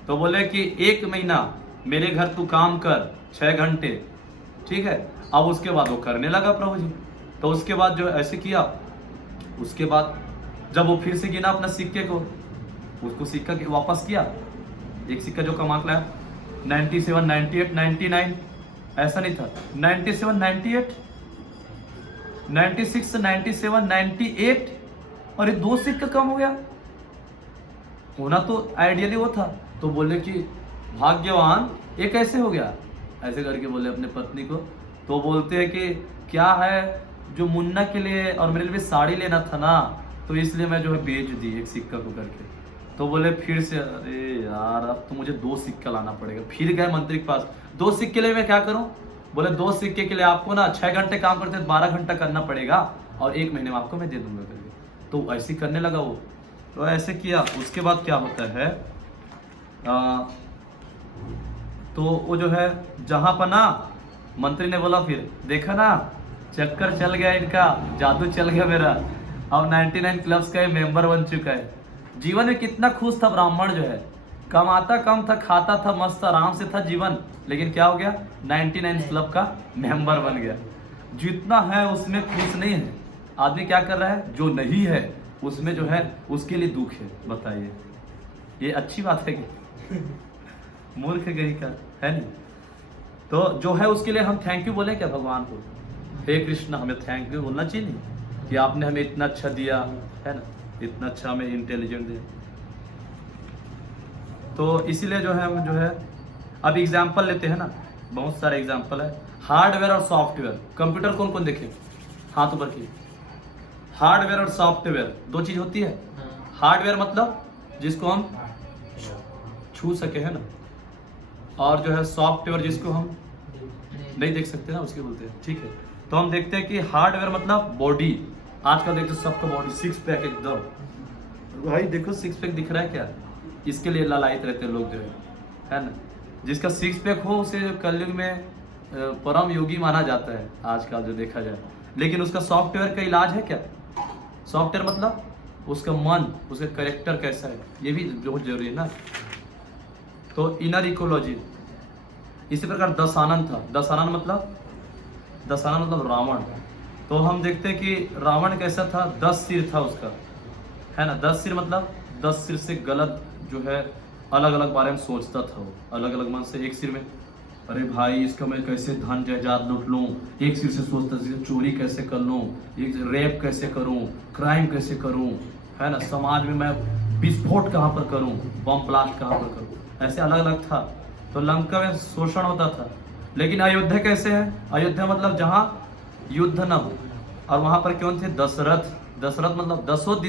तो बोले कि 1 महीना मेरे घर तू काम कर 6 घंटे, ठीक है। अब उसके बाद वो करने लगा प्रभु जी। तो उसके बाद जो ऐसे किया, उसके बाद जब वो फिर से गिना अपना सिक्के को, उसको सिक्का वापस किया, एक सिक्का जो कमा के लाया 97 98 99, ऐसा नहीं था 97 98 96 97 98, और ये 2 सिक्का कम हो गया। होना तो आइडियली वो था। तो बोले कि भाग्यवान, ये कैसे हो गया, ऐसे करके बोले अपने पत्नी को। तो बोलते हैं कि क्या है, जो मुन्ना के लिए और मेरे लिए साड़ी लेना था ना, तो इसलिए मैं जो है बेच दी एक सिक्का को करके। तो बोले फिर से, अरे यार अब तो मुझे 2 सिक्का लाना पड़ेगा। फिर गए मंत्री के पास, 2 सिक्के के लिए मैं क्या करूं? बोले 2 सिक्के के लिए आपको ना 6 घंटे काम करते 12 घंटा करना पड़ेगा, और 1 महीने में आपको मैं दे दूंगा करके। तो ऐसे करने लगा वो। तो ऐसे किया। उसके बाद क्या होता है, तो वो जो है जहां पर ना, मंत्री ने बोला फिर देखा ना, चक्कर चल गया इनका, जादू चल गया मेरा, अब 99 क्लब्स का मेंबर बन चुका है। जीवन में कितना खुश था ब्राह्मण जो है, कमाता कम था, खाता था मस्त, आराम से था जीवन, लेकिन क्या हो गया, 99 क्लब का मेंबर बन गया। जितना है उसमें खुश नहीं है आदमी। क्या कर रहा है, जो नहीं है उसमें जो है उसके लिए दुख है। बताइए, ये अच्छी बात है कि मूर्ख गई का है नहीं। तो जो है उसके लिए हम थैंक यू बोले क्या भगवान को, हे कृष्ण, हमें थैंक यू बोलना चाहिए नहीं कि आपने हमें इतना अच्छा दिया, है ना, इतना अच्छा हमें इंटेलिजेंट दिया। तो इसीलिए जो है हम जो है, अब एग्जाम्पल लेते हैं ना, बहुत सारे एग्जाम्पल है। हार्डवेयर और सॉफ्टवेयर, कंप्यूटर कौन कौन देखे, हाथ ऊपर की। हार्डवेयर और सॉफ्टवेयर 2 चीज होती है। हार्डवेयर मतलब जिसको हम छू सके, है ना, और जो है सॉफ्टवेयर जिसको हम नहीं देख सकते ना, उसके बोलते हैं। ठीक है, तो हम देखते हैं कि हार्डवेयर मतलब बॉडी। आजकल देखते सबका बॉडी 6 पैक एकदम, भाई देखो 6 पैक दिख रहा है क्या, इसके लिए लालायित रहते हैं लोग जो है ना। जिसका 6 पैक हो उसे कलयुग में परम योगी माना जाता है आजकल जो देखा जाए। लेकिन उसका सॉफ्टवेयर का इलाज है क्या? सॉफ्टवेयर मतलब उसका मन, उसका कैरेक्टर कैसा है, ये भी बहुत जरूरी है ना। तो इनर इकोलॉजी। इसी प्रकार दशानन था। दशानन मतलब रावण। तो हम देखते हैं कि रावण कैसा था, 10 सिर था उसका, है ना। 10 सिर मतलब 10 सिर से गलत जो है अलग अलग बारे में सोचता था वो, अलग अलग मन से। एक सिर में अरे भाई इसका मैं कैसे धन जायदाद लूट लूँ, एक सिर से सोचता था चोरी कैसे कर लूँ, एक रेप कैसे करूँ, क्राइम कैसे करूँ, है ना, समाज में मैं विस्फोट कहाँ पर करूँ, बम ब्लास्ट कहाँ पर करूँ, ऐसे अलग अलग था। तो लंका में शोषण होता था। लेकिन अयोध्या कैसे है? अयोध्या मतलब जहाँ युद्ध न हो। और वहाँ पर कौन थे? दशरथ। दशरथ मतलब दसों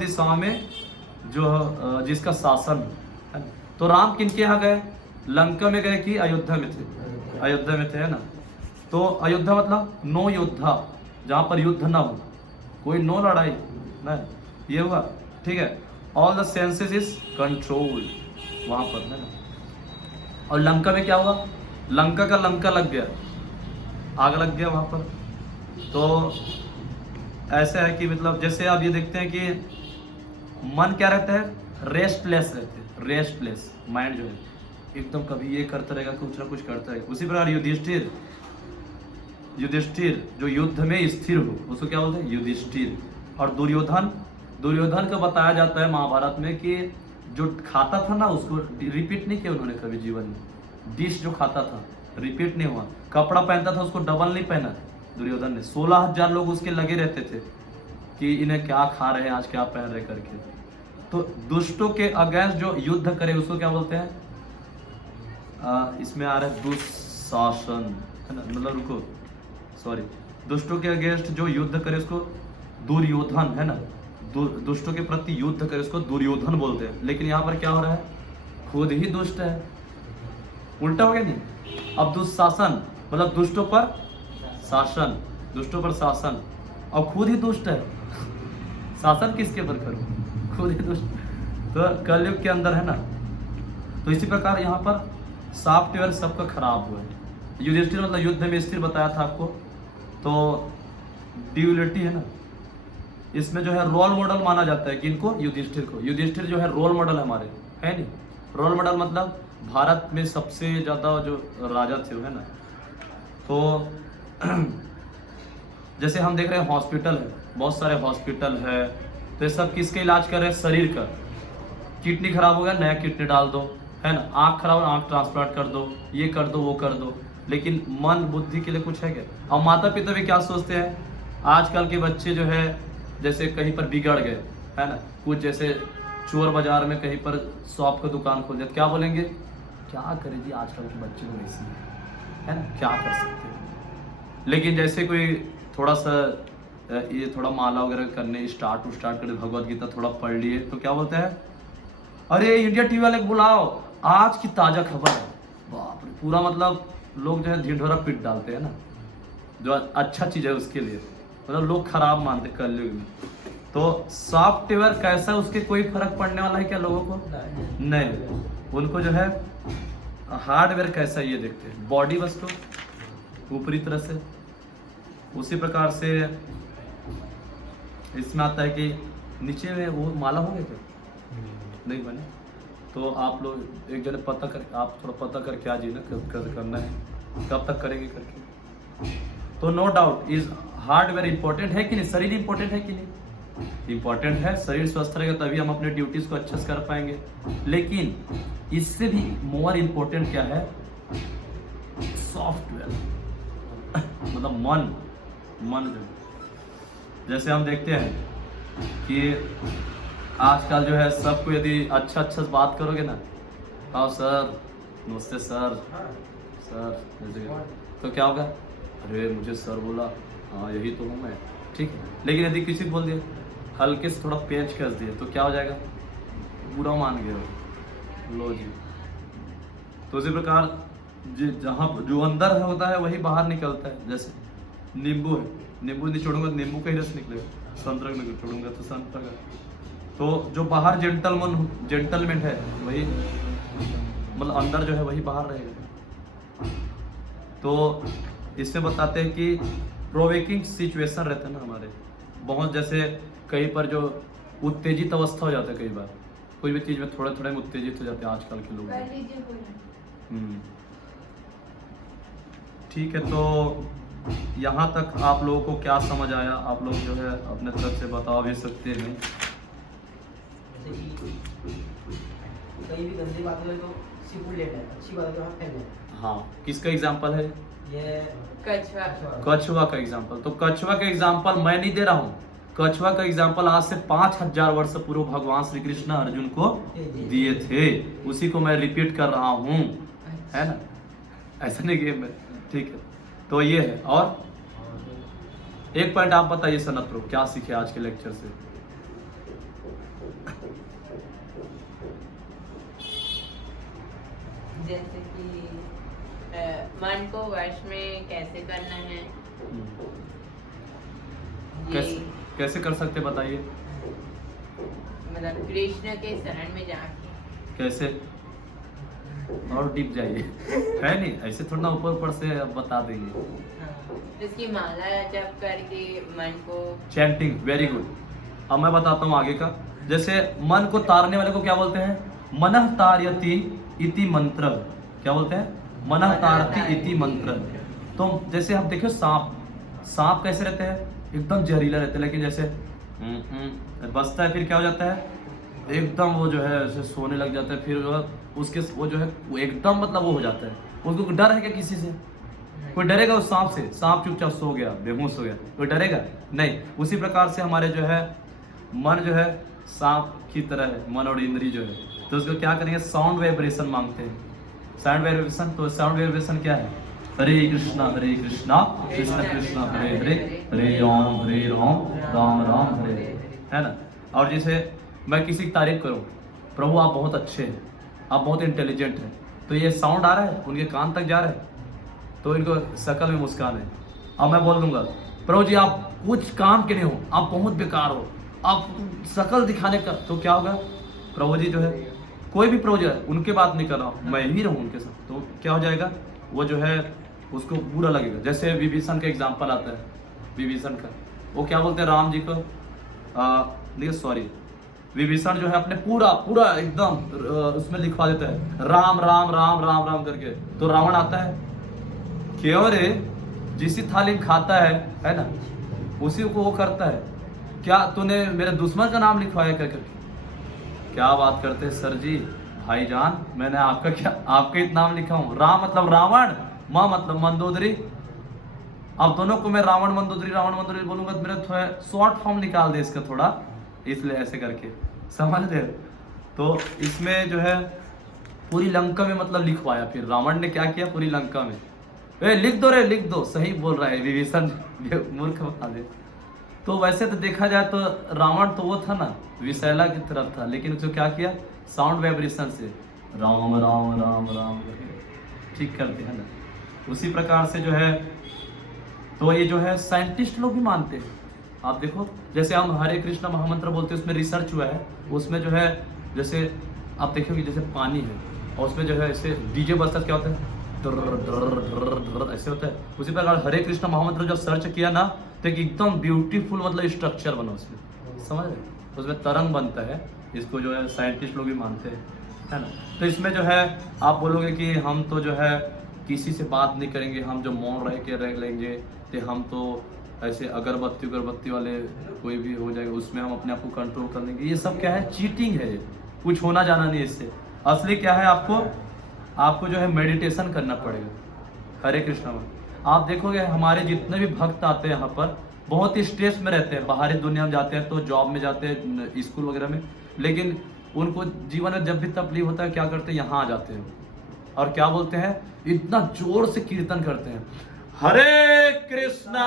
दिशाओं में जो जिसका शासन है। तो राम किनके यहाँ गए? लंका में गए कि अयोध्या में थे? अयोध्या में थे, है ना। तो अयोध्या मतलब नो योद्धा, जहाँ पर युद्ध ना हो, कोई नो लड़ाई ना, ये हुआ, ठीक है। All the senses is control वहाँ पर, है ना। और लंका में क्या हुआ? लंका का लंका लग गया, आग लग गया वहाँ पर। तो ऐसा है कि मतलब जैसे आप ये देखते हैं कि मन क्या रहता है? रेस्टलेस रहते हैं, रेस्टलेस माइंड जो है एकदम कभी ये करता रहेगा, कुछ ना कुछ करता रहेगा। उसी प्रकार युधिष्ठिर जो युद्ध में स्थिर हो, उसको क्या बोलते हैं? युधिष्ठिर। और दुर्योधन को बताया जाता है महाभारत में कि जो खाता था ना उसको रिपीट नहीं किया उन्होंने कभी जीवन में। डिश जो खाता था रिपीट नहीं हुआ। कपड़ा पहनता था उसको डबल नहीं पहना दुर्योधन ने। 16,000 लोग उसके लगे रहते थे कि इन्हें क्या खा रहे हैं आज, क्या पहन रहे करके। तो दुष्टों के अगेंस्ट जो युद्ध करे उसको क्या बोलते हैं? इसमें आ रहा है दुशासन, है ना, मतलब रुको, सॉरी, दुष्टों के अगेंस्ट जो युद्ध करे उसको दुर्योधन, है ना। दुष्टों के प्रति युद्ध करे उसको दुर्योधन बोलते हैं। लेकिन यहाँ पर क्या हो रहा है? खुद ही दुष्ट है, उल्टा हो गया नहीं। अब दुशासन मतलब दुष्टों पर शासन, दुष्टों पर शासन, और खुद ही दुष्ट है। शासन किसके पर करूं? खुद ही दुष्ट। तो कलयुग के अंदर, है ना। तो इसी प्रकार यहाँ पर सॉफ्टवेयर सबका खराब हुआ है। युधिष्ठिर मतलब युद्ध में स्थिर बताया था आपको। तो ड्यूलिटी है ना, इसमें जो है रोल मॉडल माना जाता है किनको? युधिष्ठिर को। युधिष्ठिर जो है रोल मॉडल हमारे, है नहीं। रोल मॉडल मतलब भारत में सबसे ज्यादा जो राजा थे, है ना। तो जैसे हम देख रहे हैं हॉस्पिटल है, बहुत सारे हॉस्पिटल है। तो ये सब किसके इलाज कर रहे हैं? शरीर का। किडनी खराब हो गया, नया किडनी डाल दो, है ना। आँख खराब हो, आँख ट्रांसप्लांट कर दो, ये कर दो, वो कर दो। लेकिन मन बुद्धि के लिए कुछ है क्या? और माता पिता भी क्या सोचते हैं? आजकल के बच्चे जो है जैसे कहीं पर बिगड़ गए, है ना, कुछ जैसे चोर बाजार में कहीं पर शॉप का दुकान खोल दिया, क्या बोलेंगे? क्या करें जी, आजकल के बच्चे तो ऐसे है ना, क्या कर सकते हैं। लेकिन जैसे कोई थोड़ा सा ये थोड़ा माला वगैरह करने स्टार्ट कर भगवत गीता थोड़ा पढ़ लिए तो क्या बोलते हैं? अरे इंडिया टीवी वाले को बुलाओ, आज की ताजा खबर है। बाप रे, पूरा मतलब लोग जो है ढिंढोरा पीट डालते हैं ना, जो अच्छा चीज है उसके लिए, मतलब लोग खराब मानते कलयुग में। तो सॉफ्टवेयर कैसा, उसके कोई फर्क पड़ने वाला है क्या लोगों को? नहीं, उनको जो है हार्डवेयर कैसा ये देखते हैं, बॉडी बस तो ऊपरी तरह से। उसी प्रकार से इसमें आता है कि नीचे में वो माला होंगे क्या? नहीं बने। तो आप लोग एक जने पता कर, आप थोड़ा पता करके आ जाइए ना, कब करना है, कब तक करेंगे करके। तो no doubt is hardware important है कि नहीं? शरीर इंपॉर्टेंट है कि नहीं? इंपॉर्टेंट है। शरीर स्वस्थ रहेगा तभी हम अपने ड्यूटीज को अच्छे से कर पाएंगे। लेकिन इससे भी मोर इंपॉर्टेंट क्या है? सॉफ्टवेयर मतलब मन जैसे हम देखते हैं कि आजकल जो है सबको यदि अच्छा बात करोगे ना, हाँ सर, नमस्ते सर, जैसे तो क्या होगा? अरे मुझे सर बोला, हाँ यही तो हूँ मैं, ठीक है। लेकिन यदि किसी को बोल दिया, हल्के से थोड़ा पेंच कस दिया, तो क्या हो जाएगा? बुरा मान गया, लो जी। तो इसी प्रकार जहाँ जो अंदर होता है वही बाहर निकलता है। जैसे नींबू है, नींबू निचोड़ूंगा तो नींबू का ही रस निकलेगा, संतरा का निचोड़ूंगा तो संतरा का। तो जो बाहर जेंटलमैन है वही, मतलब अंदर जो है वही बाहर रहेगा। तो इससे बताते हैं कि प्रोवोकिंग सिचुएशन रहते हैं ना हमारे बहुत, जैसे कहीं पर जो उत्तेजित अवस्था हो जाता है, कई बार कोई भी चीज में थोड़े में उत्तेजित हो जाते हैं आजकल के लोग। ठीक है, तो यहाँ तक आप लोगों को क्या समझ आया? आप लोग जो है अपने तरफ से बता भी सकते हैं। कहीं भी गंदी बात हो तो सिर्फ लेट है, अच्छी बात है तो हम फेंक दें। हाँ, किसका एग्जाम्पल है? ये कछुआ। कछुआ का एग्जाम्पल। तो कछुआ का एग्जाम्पल मैं नहीं दे रहा हूँ, कछुआ का एग्जाम्पल आज से 5000 वर्ष पूर्व भगवान श्री कृष्ण अर्जुन को दिए थे, उसी को मैं रिपीट कर रहा हूँ, है ना? ऐसा नहीं कि ठीक है। तो ये है। और एक पॉइंट आप बताइए सनत प्रो, क्या सीखे आज के लेक्चर से? जैसे कि मन को वश में कैसे करना है, ये कैसे कर सकते बताइए? मतलब कृष्ण के शरण में जाके। कैसे? और डीप जाइए। है नहीं, ऐसे थोड़ा ना ऊपर ऊपर से बता देंगे। हाँ, इसकी माला जप करके मन को। Chanting, very good. अब मैं बताता हूँ आगे का। जैसे मन को तारने वाले को क्या बोलते हैं? मनः तारयति इति मंत्र। क्या बोलते हैं? मनः तारति इति मंत्र। तो जैसे आप देखो सांप कैसे रहते हैं? एकदम जहरीला रहते हैं, लेकिन जैसे बसता है फिर क्या हो जाता है? एकदम वो जो है ऐसे सोने लग जाता है, फिर उसके वो जो है वो एकदम मतलब वो हो जाता है। उसको डर है क्या किसी से? कोई डरेगा उस सांप से? सांप चुपचाप सो गया, बेहोश हो गया, कोई डरेगा नहीं। उसी प्रकार से हमारे जो है मन जो है सांप की तरह है, मन और इंद्री जो है। तो उसको क्या करेंगे? साउंड वाइब्रेशन मांगते हैं, साउंड वाइब्रेशन। तो साउंड वाइब्रेशन क्या है? हरे कृष्णा कृष्ण कृष्ण हरे हरे, हरे राम राम राम हरे हरे, है ना? और जैसे मैं किसी की तारीफ करूं, प्रभु आप बहुत अच्छे हैं, आप बहुत इंटेलिजेंट हैं, तो ये साउंड आ रहा है, उनके कान तक जा रहा है, तो इनको शकल में मुस्कान है। अब मैं बोल दूंगा, प्रभु जी आप कुछ काम के नहीं हो, आप बहुत बेकार हो, आप शकल दिखाने का, तो क्या होगा? प्रभु जी जो है, कोई भी प्रभु जी है, उनके बात नहीं कर रहा हूँ, मैं ही रहूँ उनके साथ, तो क्या हो जाएगा? वो जो है उसको बुरा लगेगा। जैसे विभीषण का एग्जाम्पल आता है, विभीषण का, वो क्या बोलते हैं राम जी को? सॉरी, विभीषण जो है अपने पूरा एकदम उसमें लिखवा देता है राम राम राम राम राम करके, तो रावण आता है, क्यों रे? जिस थाली में खाता है ना, उसी को वो करता है। क्या तूने मेरे दुश्मन का नाम लिखवाया क्या करके? क्या बात करते हैं सर जी, भाईजान मैंने आपका ही नाम लिखा हूँ। राम मतलब रावण, माँ मतलब मंदोदरी। अब दोनों को मैं रावण मंदोदरी बोलूंगा तो मेरा थोड़ा शॉर्ट फॉर्म निकाल दे इसका थोड़ा, इसलिए ऐसे करके, समझ रहे? तो इसमें जो है पूरी लंका में मतलब लिखवाया। फिर रावण ने क्या किया? पूरी लंका में लिख दो, सही बोल रहा है विभीषण, मूर्ख बता दे। तो वैसे तो देखा जाए तो रावण तो वो था ना, विषैला की तरफ था, लेकिन उसको क्या किया? साउंड वाइब्रेशन से राम राम राम राम ठीक करते हैं ना। उसी प्रकार से जो है, तो ये जो है साइंटिस्ट लोग भी मानते हैं। आप देखो, जैसे हम हरे कृष्णा महामंत्र बोलते हैं, उसमें रिसर्च हुआ है, उसमें जो है जैसे आप देखोगे जैसे पानी है और उसमें जो है ऐसे डीजे बजता क्या होता है? डर ऐसे होता है। उसी प्रकार हरे कृष्णा महामंत्र जब सर्च किया ना, तो एक एकदम ब्यूटीफुल मतलब स्ट्रक्चर बना उसमें, समझ रहे? उसमें तरंग बनता है, इसको जो है साइंटिस्ट लोग भी मानते हैं, है ना? तो इसमें जो है आप बोलोगे कि हम तो जो है किसी से बात नहीं करेंगे, हम जो मौन रह लेंगे, तो हम तो ऐसे अगरबत्ती वाले कोई भी हो जाएगा, उसमें हम अपने आप को कंट्रोल कर लेंगे। ये सब क्या है? चीटिंग है, ये कुछ होना जाना नहीं इससे। असली क्या है? आपको जो है मेडिटेशन करना पड़ेगा। हरे कृष्णा में आप देखोगे हमारे जितने भी भक्त आते हैं यहाँ पर, बहुत ही स्ट्रेस में रहते हैं, बाहरी दुनिया में जाते हैं, तो जॉब में जाते हैं, स्कूल वगैरह में, लेकिन उनको जीवन में जब भी तकलीफ होता है क्या करते हैं? यहाँ आ जाते हैं और क्या बोलते हैं? इतना जोर से कीर्तन करते हैं, हरे कृष्णा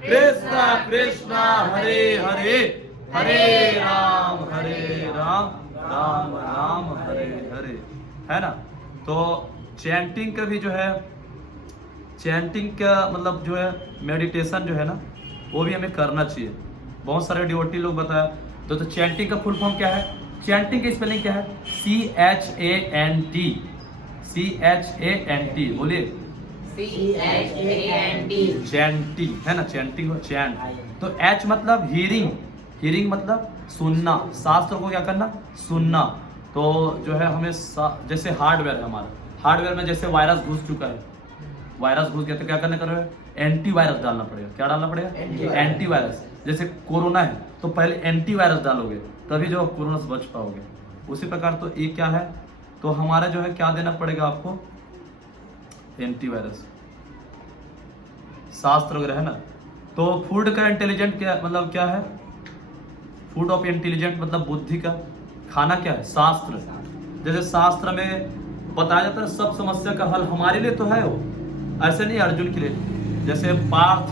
कृष्णा कृष्णा हरे हरे, हरे राम राम राम हरे हरे, है ना? तो चैंटिंग का भी जो है, चैंटिंग का मतलब जो है मेडिटेशन जो है ना, वो भी हमें करना चाहिए। बहुत सारे डिवोटी लोग बताया। तो चैंटिंग का फुल फॉर्म क्या है? चैंटिंग की स्पेलिंग क्या है? CHANT, बोलिए। चैंटिंग है ना, चैंटिंग हो, चैंट। तो H मतलब हियरिंग मतलब सुनना, शास्त्र को क्या करना? सुनना। तो जो है हमें जैसे हार्डवेयर है हमारा, हार्डवेयर में जैसे वायरस घुस चुका है, वायरस घुस गया तो क्या करना है? एंटीवायरस डालना पड़ेगा। क्या डालना पड़ेगा? एंटीवायरस। जैसे कोरोना है तो पहले एंटीवायरस डालोगे, तभी जो कोरोना से बच पाओगे। उसी प्रकार तो ये क्या है, तो हमारा जो है क्या देना पड़ेगा आपको, एंटीवायरस, शास्त्र वगैरह है ना। तो फूड का इंटेलिजेंट क्या मतलब क्या है, फूड ऑफ इंटेलिजेंट मतलब बुद्धि का खाना क्या है, शास्त्र। जैसे शास्त्र में बताया जाता है सब समस्या का हल हमारे लिए तो है वो, ऐसे नहीं अर्जुन के लिए। जैसे पार्थ,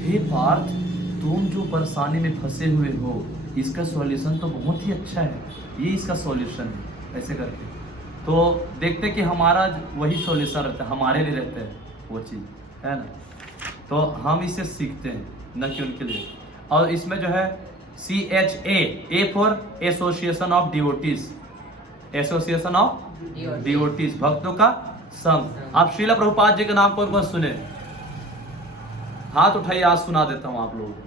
हे पार्थ तुम जो परेशानी में फंसे हुए हो इसका सॉल्यूशन तो बहुत ही अच्छा है, ये इसका सॉल्यूशन है, ऐसे करके तो देखते कि हमारा वही सॉल्यूशन रहता है, हमारे लिए रहता है वो चीज़, है ना। तो हम इसे सीखते हैं न कि उनके लिए। और इसमें जो है CHA, A for association of devotees, association of devotees, भक्तों का संघ। आप श्रील प्रभुपाद जी के नाम पर बस सुने, हाथ उठाइए, आज सुना देता हूँ आप लोगों को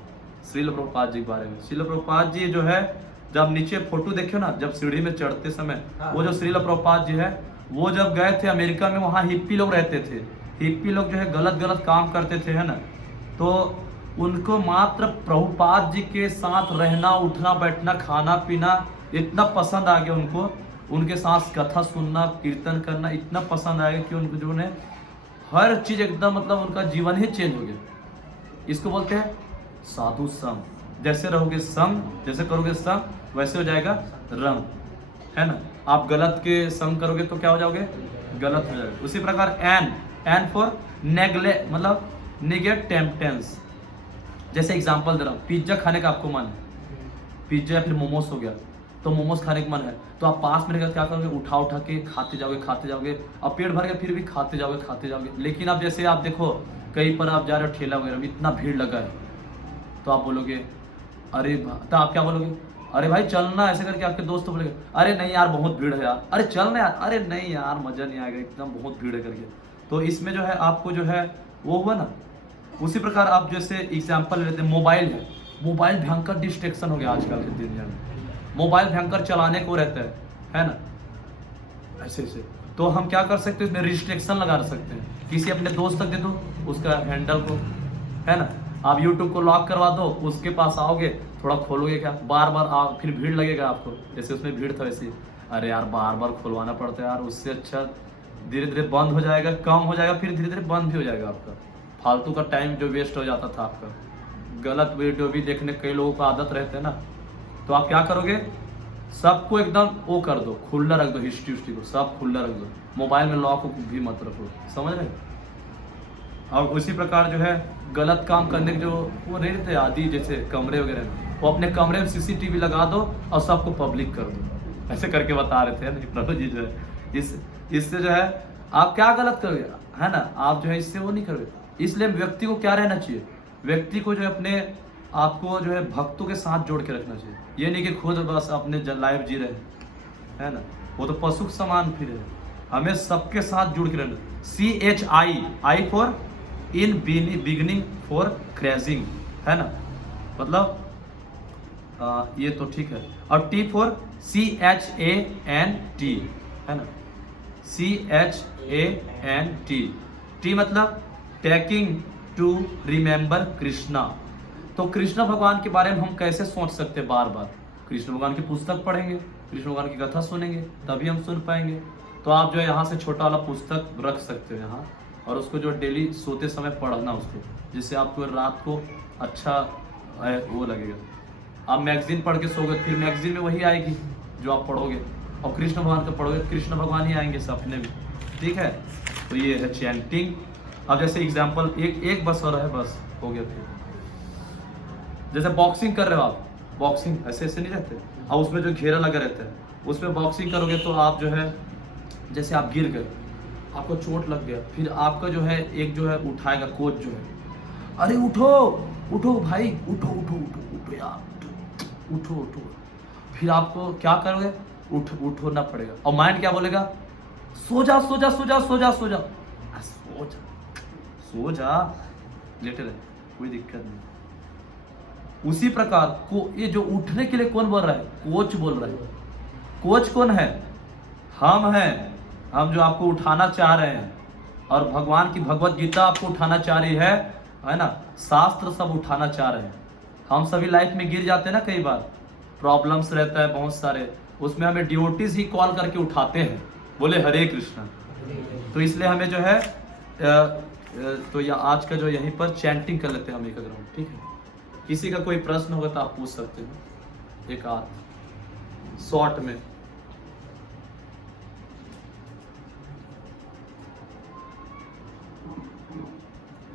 श्रील प्रभुपाद जी के बारे में। श्रील प्रभुपाद जी जो है, जब नीचे फोटो देखियो ना, जब सीढ़ी में चढ़ते समय, वो जो श्रील प्रभुपाद जी है, वो जब गए थे अमेरिका में, वहाँ हिप्पी लोग रहते थे, हिप्पी लोग जो है गलत गलत काम करते थे, है ना। तो उनको मात्र प्रभुपाद जी के साथ रहना, उठना बैठना, खाना पीना इतना पसंद आ गया उनको, उनके साथ कथा सुनना, कीर्तन करना इतना पसंद आ गया कि उनको जो है हर चीज एकदम मतलब उनका जीवन ही चेंज हो गया। इसको बोलते हैं साधु संग। जैसे रहोगे संग, जैसे करोगे संग वैसे हो जाएगा रंग, है ना। आप गलत के संग करोगे तो क्या हो जाओगे, गलत हो जाएगा। उसी प्रकार एन फॉर नेग्लेक्ट मतलब निगेट टेम्पटेंस। जैसे एग्जांपल दे रहा हूँ, पिज्जा खाने का आपको मन है, पिज्जा या फिर मोमोस हो गया, तो मोमोस खाने का मन है, तो आप पास में क्या करोगे, उठा उठा के खाते जाओगे, अब पेट भर के फिर भी खाते जाओगे। लेकिन अब जैसे आप देखो कहीं पर आप जा रहे हो ठेला वगैरह में, इतना भीड़ लगा है, तो आप बोलोगे अरे, तो आप क्या बोलोगे, अरे भाई चलना, ऐसे करके आपके दोस्त बोलेंगे अरे नहीं यार बहुत भीड़ है यार, अरे चलना यार, अरे नहीं यार मजा नहीं आएगा, एकदम बहुत भीड़ है करके। तो इसमें जो है आपको जो है वो हुआ ना। उसी प्रकार आप जैसे एग्जाम्पल लेते हैं, मोबाइल है, मोबाइल भयंकर डिस्ट्रैक्शन हो गया आजकल के दुनिया में, मोबाइल भयंकर चलाने को रहता है ना, ऐसे ऐसे। तो हम क्या कर सकते हैं, इसमें रिस्ट्रिक्शन लगा सकते हैं, किसी अपने दोस्त तक दे दो उसका हैंडल को, है ना। आप यूट्यूब को लॉक करवा दो, उसके पास आओगे, थोड़ा खोलोगे क्या, बार बार आप फिर भीड़ लगेगा आपको, जैसे उसमें भीड़ था वैसे, अरे यार बार बार खुलवाना पड़ता है यार, उससे अच्छा धीरे धीरे बंद हो जाएगा, कम हो जाएगा, फिर धीरे धीरे बंद भी हो जाएगा आपका। फालतू का टाइम जो वेस्ट हो जाता था आपका, गलत वीडियो भी देखने कई लोगों को आदत रहते हैं ना, तो आप क्या करोगे, सबको एकदम वो कर दो, खुला रख दो, हिस्ट्री को सब खुला रख दो, मोबाइल में लॉक भी मत रखो, समझ रहे। और उसी प्रकार जो है गलत काम करने के जो वो नहीं रहते आदि, जैसे कमरे वगैरह में, वो अपने कमरे में CCTV लगा दो और सबको पब्लिक कर दो, ऐसे करके बता रहे थे प्रभु जी जो है। इससे जो है आप क्या गलत करोगे, है ना, आप जो है इससे वो नहीं करोगे। इसलिए व्यक्ति को क्या रहना चाहिए, व्यक्ति को जो है अपने आपको जो है भक्तों के साथ जोड़ के रखना चाहिए, ये नहीं कि खुद बस अपने लाइफ जी रहे, है ना, वो तो पशु के समान फिर है, हमें सबके साथ जुड़ के रहना। CHI for in beginning for crazing, है ना, मतलब ये तो ठीक है। और T फॉर CHANT, है ना, CHANT, T मतलब टेकिंग टू रिमेम्बर कृष्णा। तो कृष्ण भगवान के बारे में हम कैसे सोच सकते हैं, बार बार कृष्ण भगवान की पुस्तक पढ़ेंगे, कृष्ण भगवान की कथा सुनेंगे, तभी हम सुन पाएंगे। तो आप जो है यहाँ से छोटा वाला पुस्तक रख सकते हो यहाँ, और उसको जो डेली सोते समय पढ़ना उसको, जिससे आपको रात को अच्छा वो लगेगा। आप मैगजीन पढ़ के सोओगे, फिर मैगजीन में वही आएगी जो आप पढ़ोगे, और कृष्ण भगवान का पढ़ोगे, कृष्ण भगवान ही आएंगे सपने में, ठीक है। तो ये है चैंटिंग। अब जैसे एग्जाम्पल एक बस हो रहा है, बस हो गया। फिर जैसे बॉक्सिंग कर रहे हो आप, बॉक्सिंग ऐसे नहीं रहते, और उसमें जो घेरा लगा रहता है, उसमें बॉक्सिंग करोगे तो आप जो है जैसे आप गिर गए, आपको चोट लग गया, फिर आपका जो है एक जो है उठाएगा कोच जो है, अरे उठो उठो भाई, उठो उठो उठो उठो यार, उठो उठो। फिर आपको क्या करोगे, उठना पड़ेगा, और माइंड क्या बोलेगा, सो जा सो जा सो जा सो जा सो जा, सो जा, लेटे रहे, कोई दिक्कत नहीं। उसी प्रकार को ये जो उठने के लिए कौन बोल रहा है, कोच बोल रहा है। कोच कौन है, हम हैं, हम जो आपको उठाना चाह रहे हैं, और भगवान की भगवत गीता आपको उठाना चाह रही है ना, शास्त्र सब उठाना चाह रहे हैं। हम सभी लाइफ में गिर जाते हैं ना, कई बार प्रॉब्लम्स रहता है बहुत सारे, उसमें हमें डिवोटीज ही कॉल करके उठाते हैं, बोले हरे कृष्णा। तो इसलिए हमें जो है तो या आज का जो यहीं पर चैंटिंग कर लेते हैं हम एक राउंड, ठीक है। किसी का कोई प्रश्न होगा तो आप पूछ सकते हो एक आध शॉर्ट में।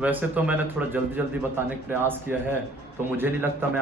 वैसे तो मैंने थोड़ा जल्दी जल्दी बताने का प्रयास किया है, तो मुझे नहीं लगता मैं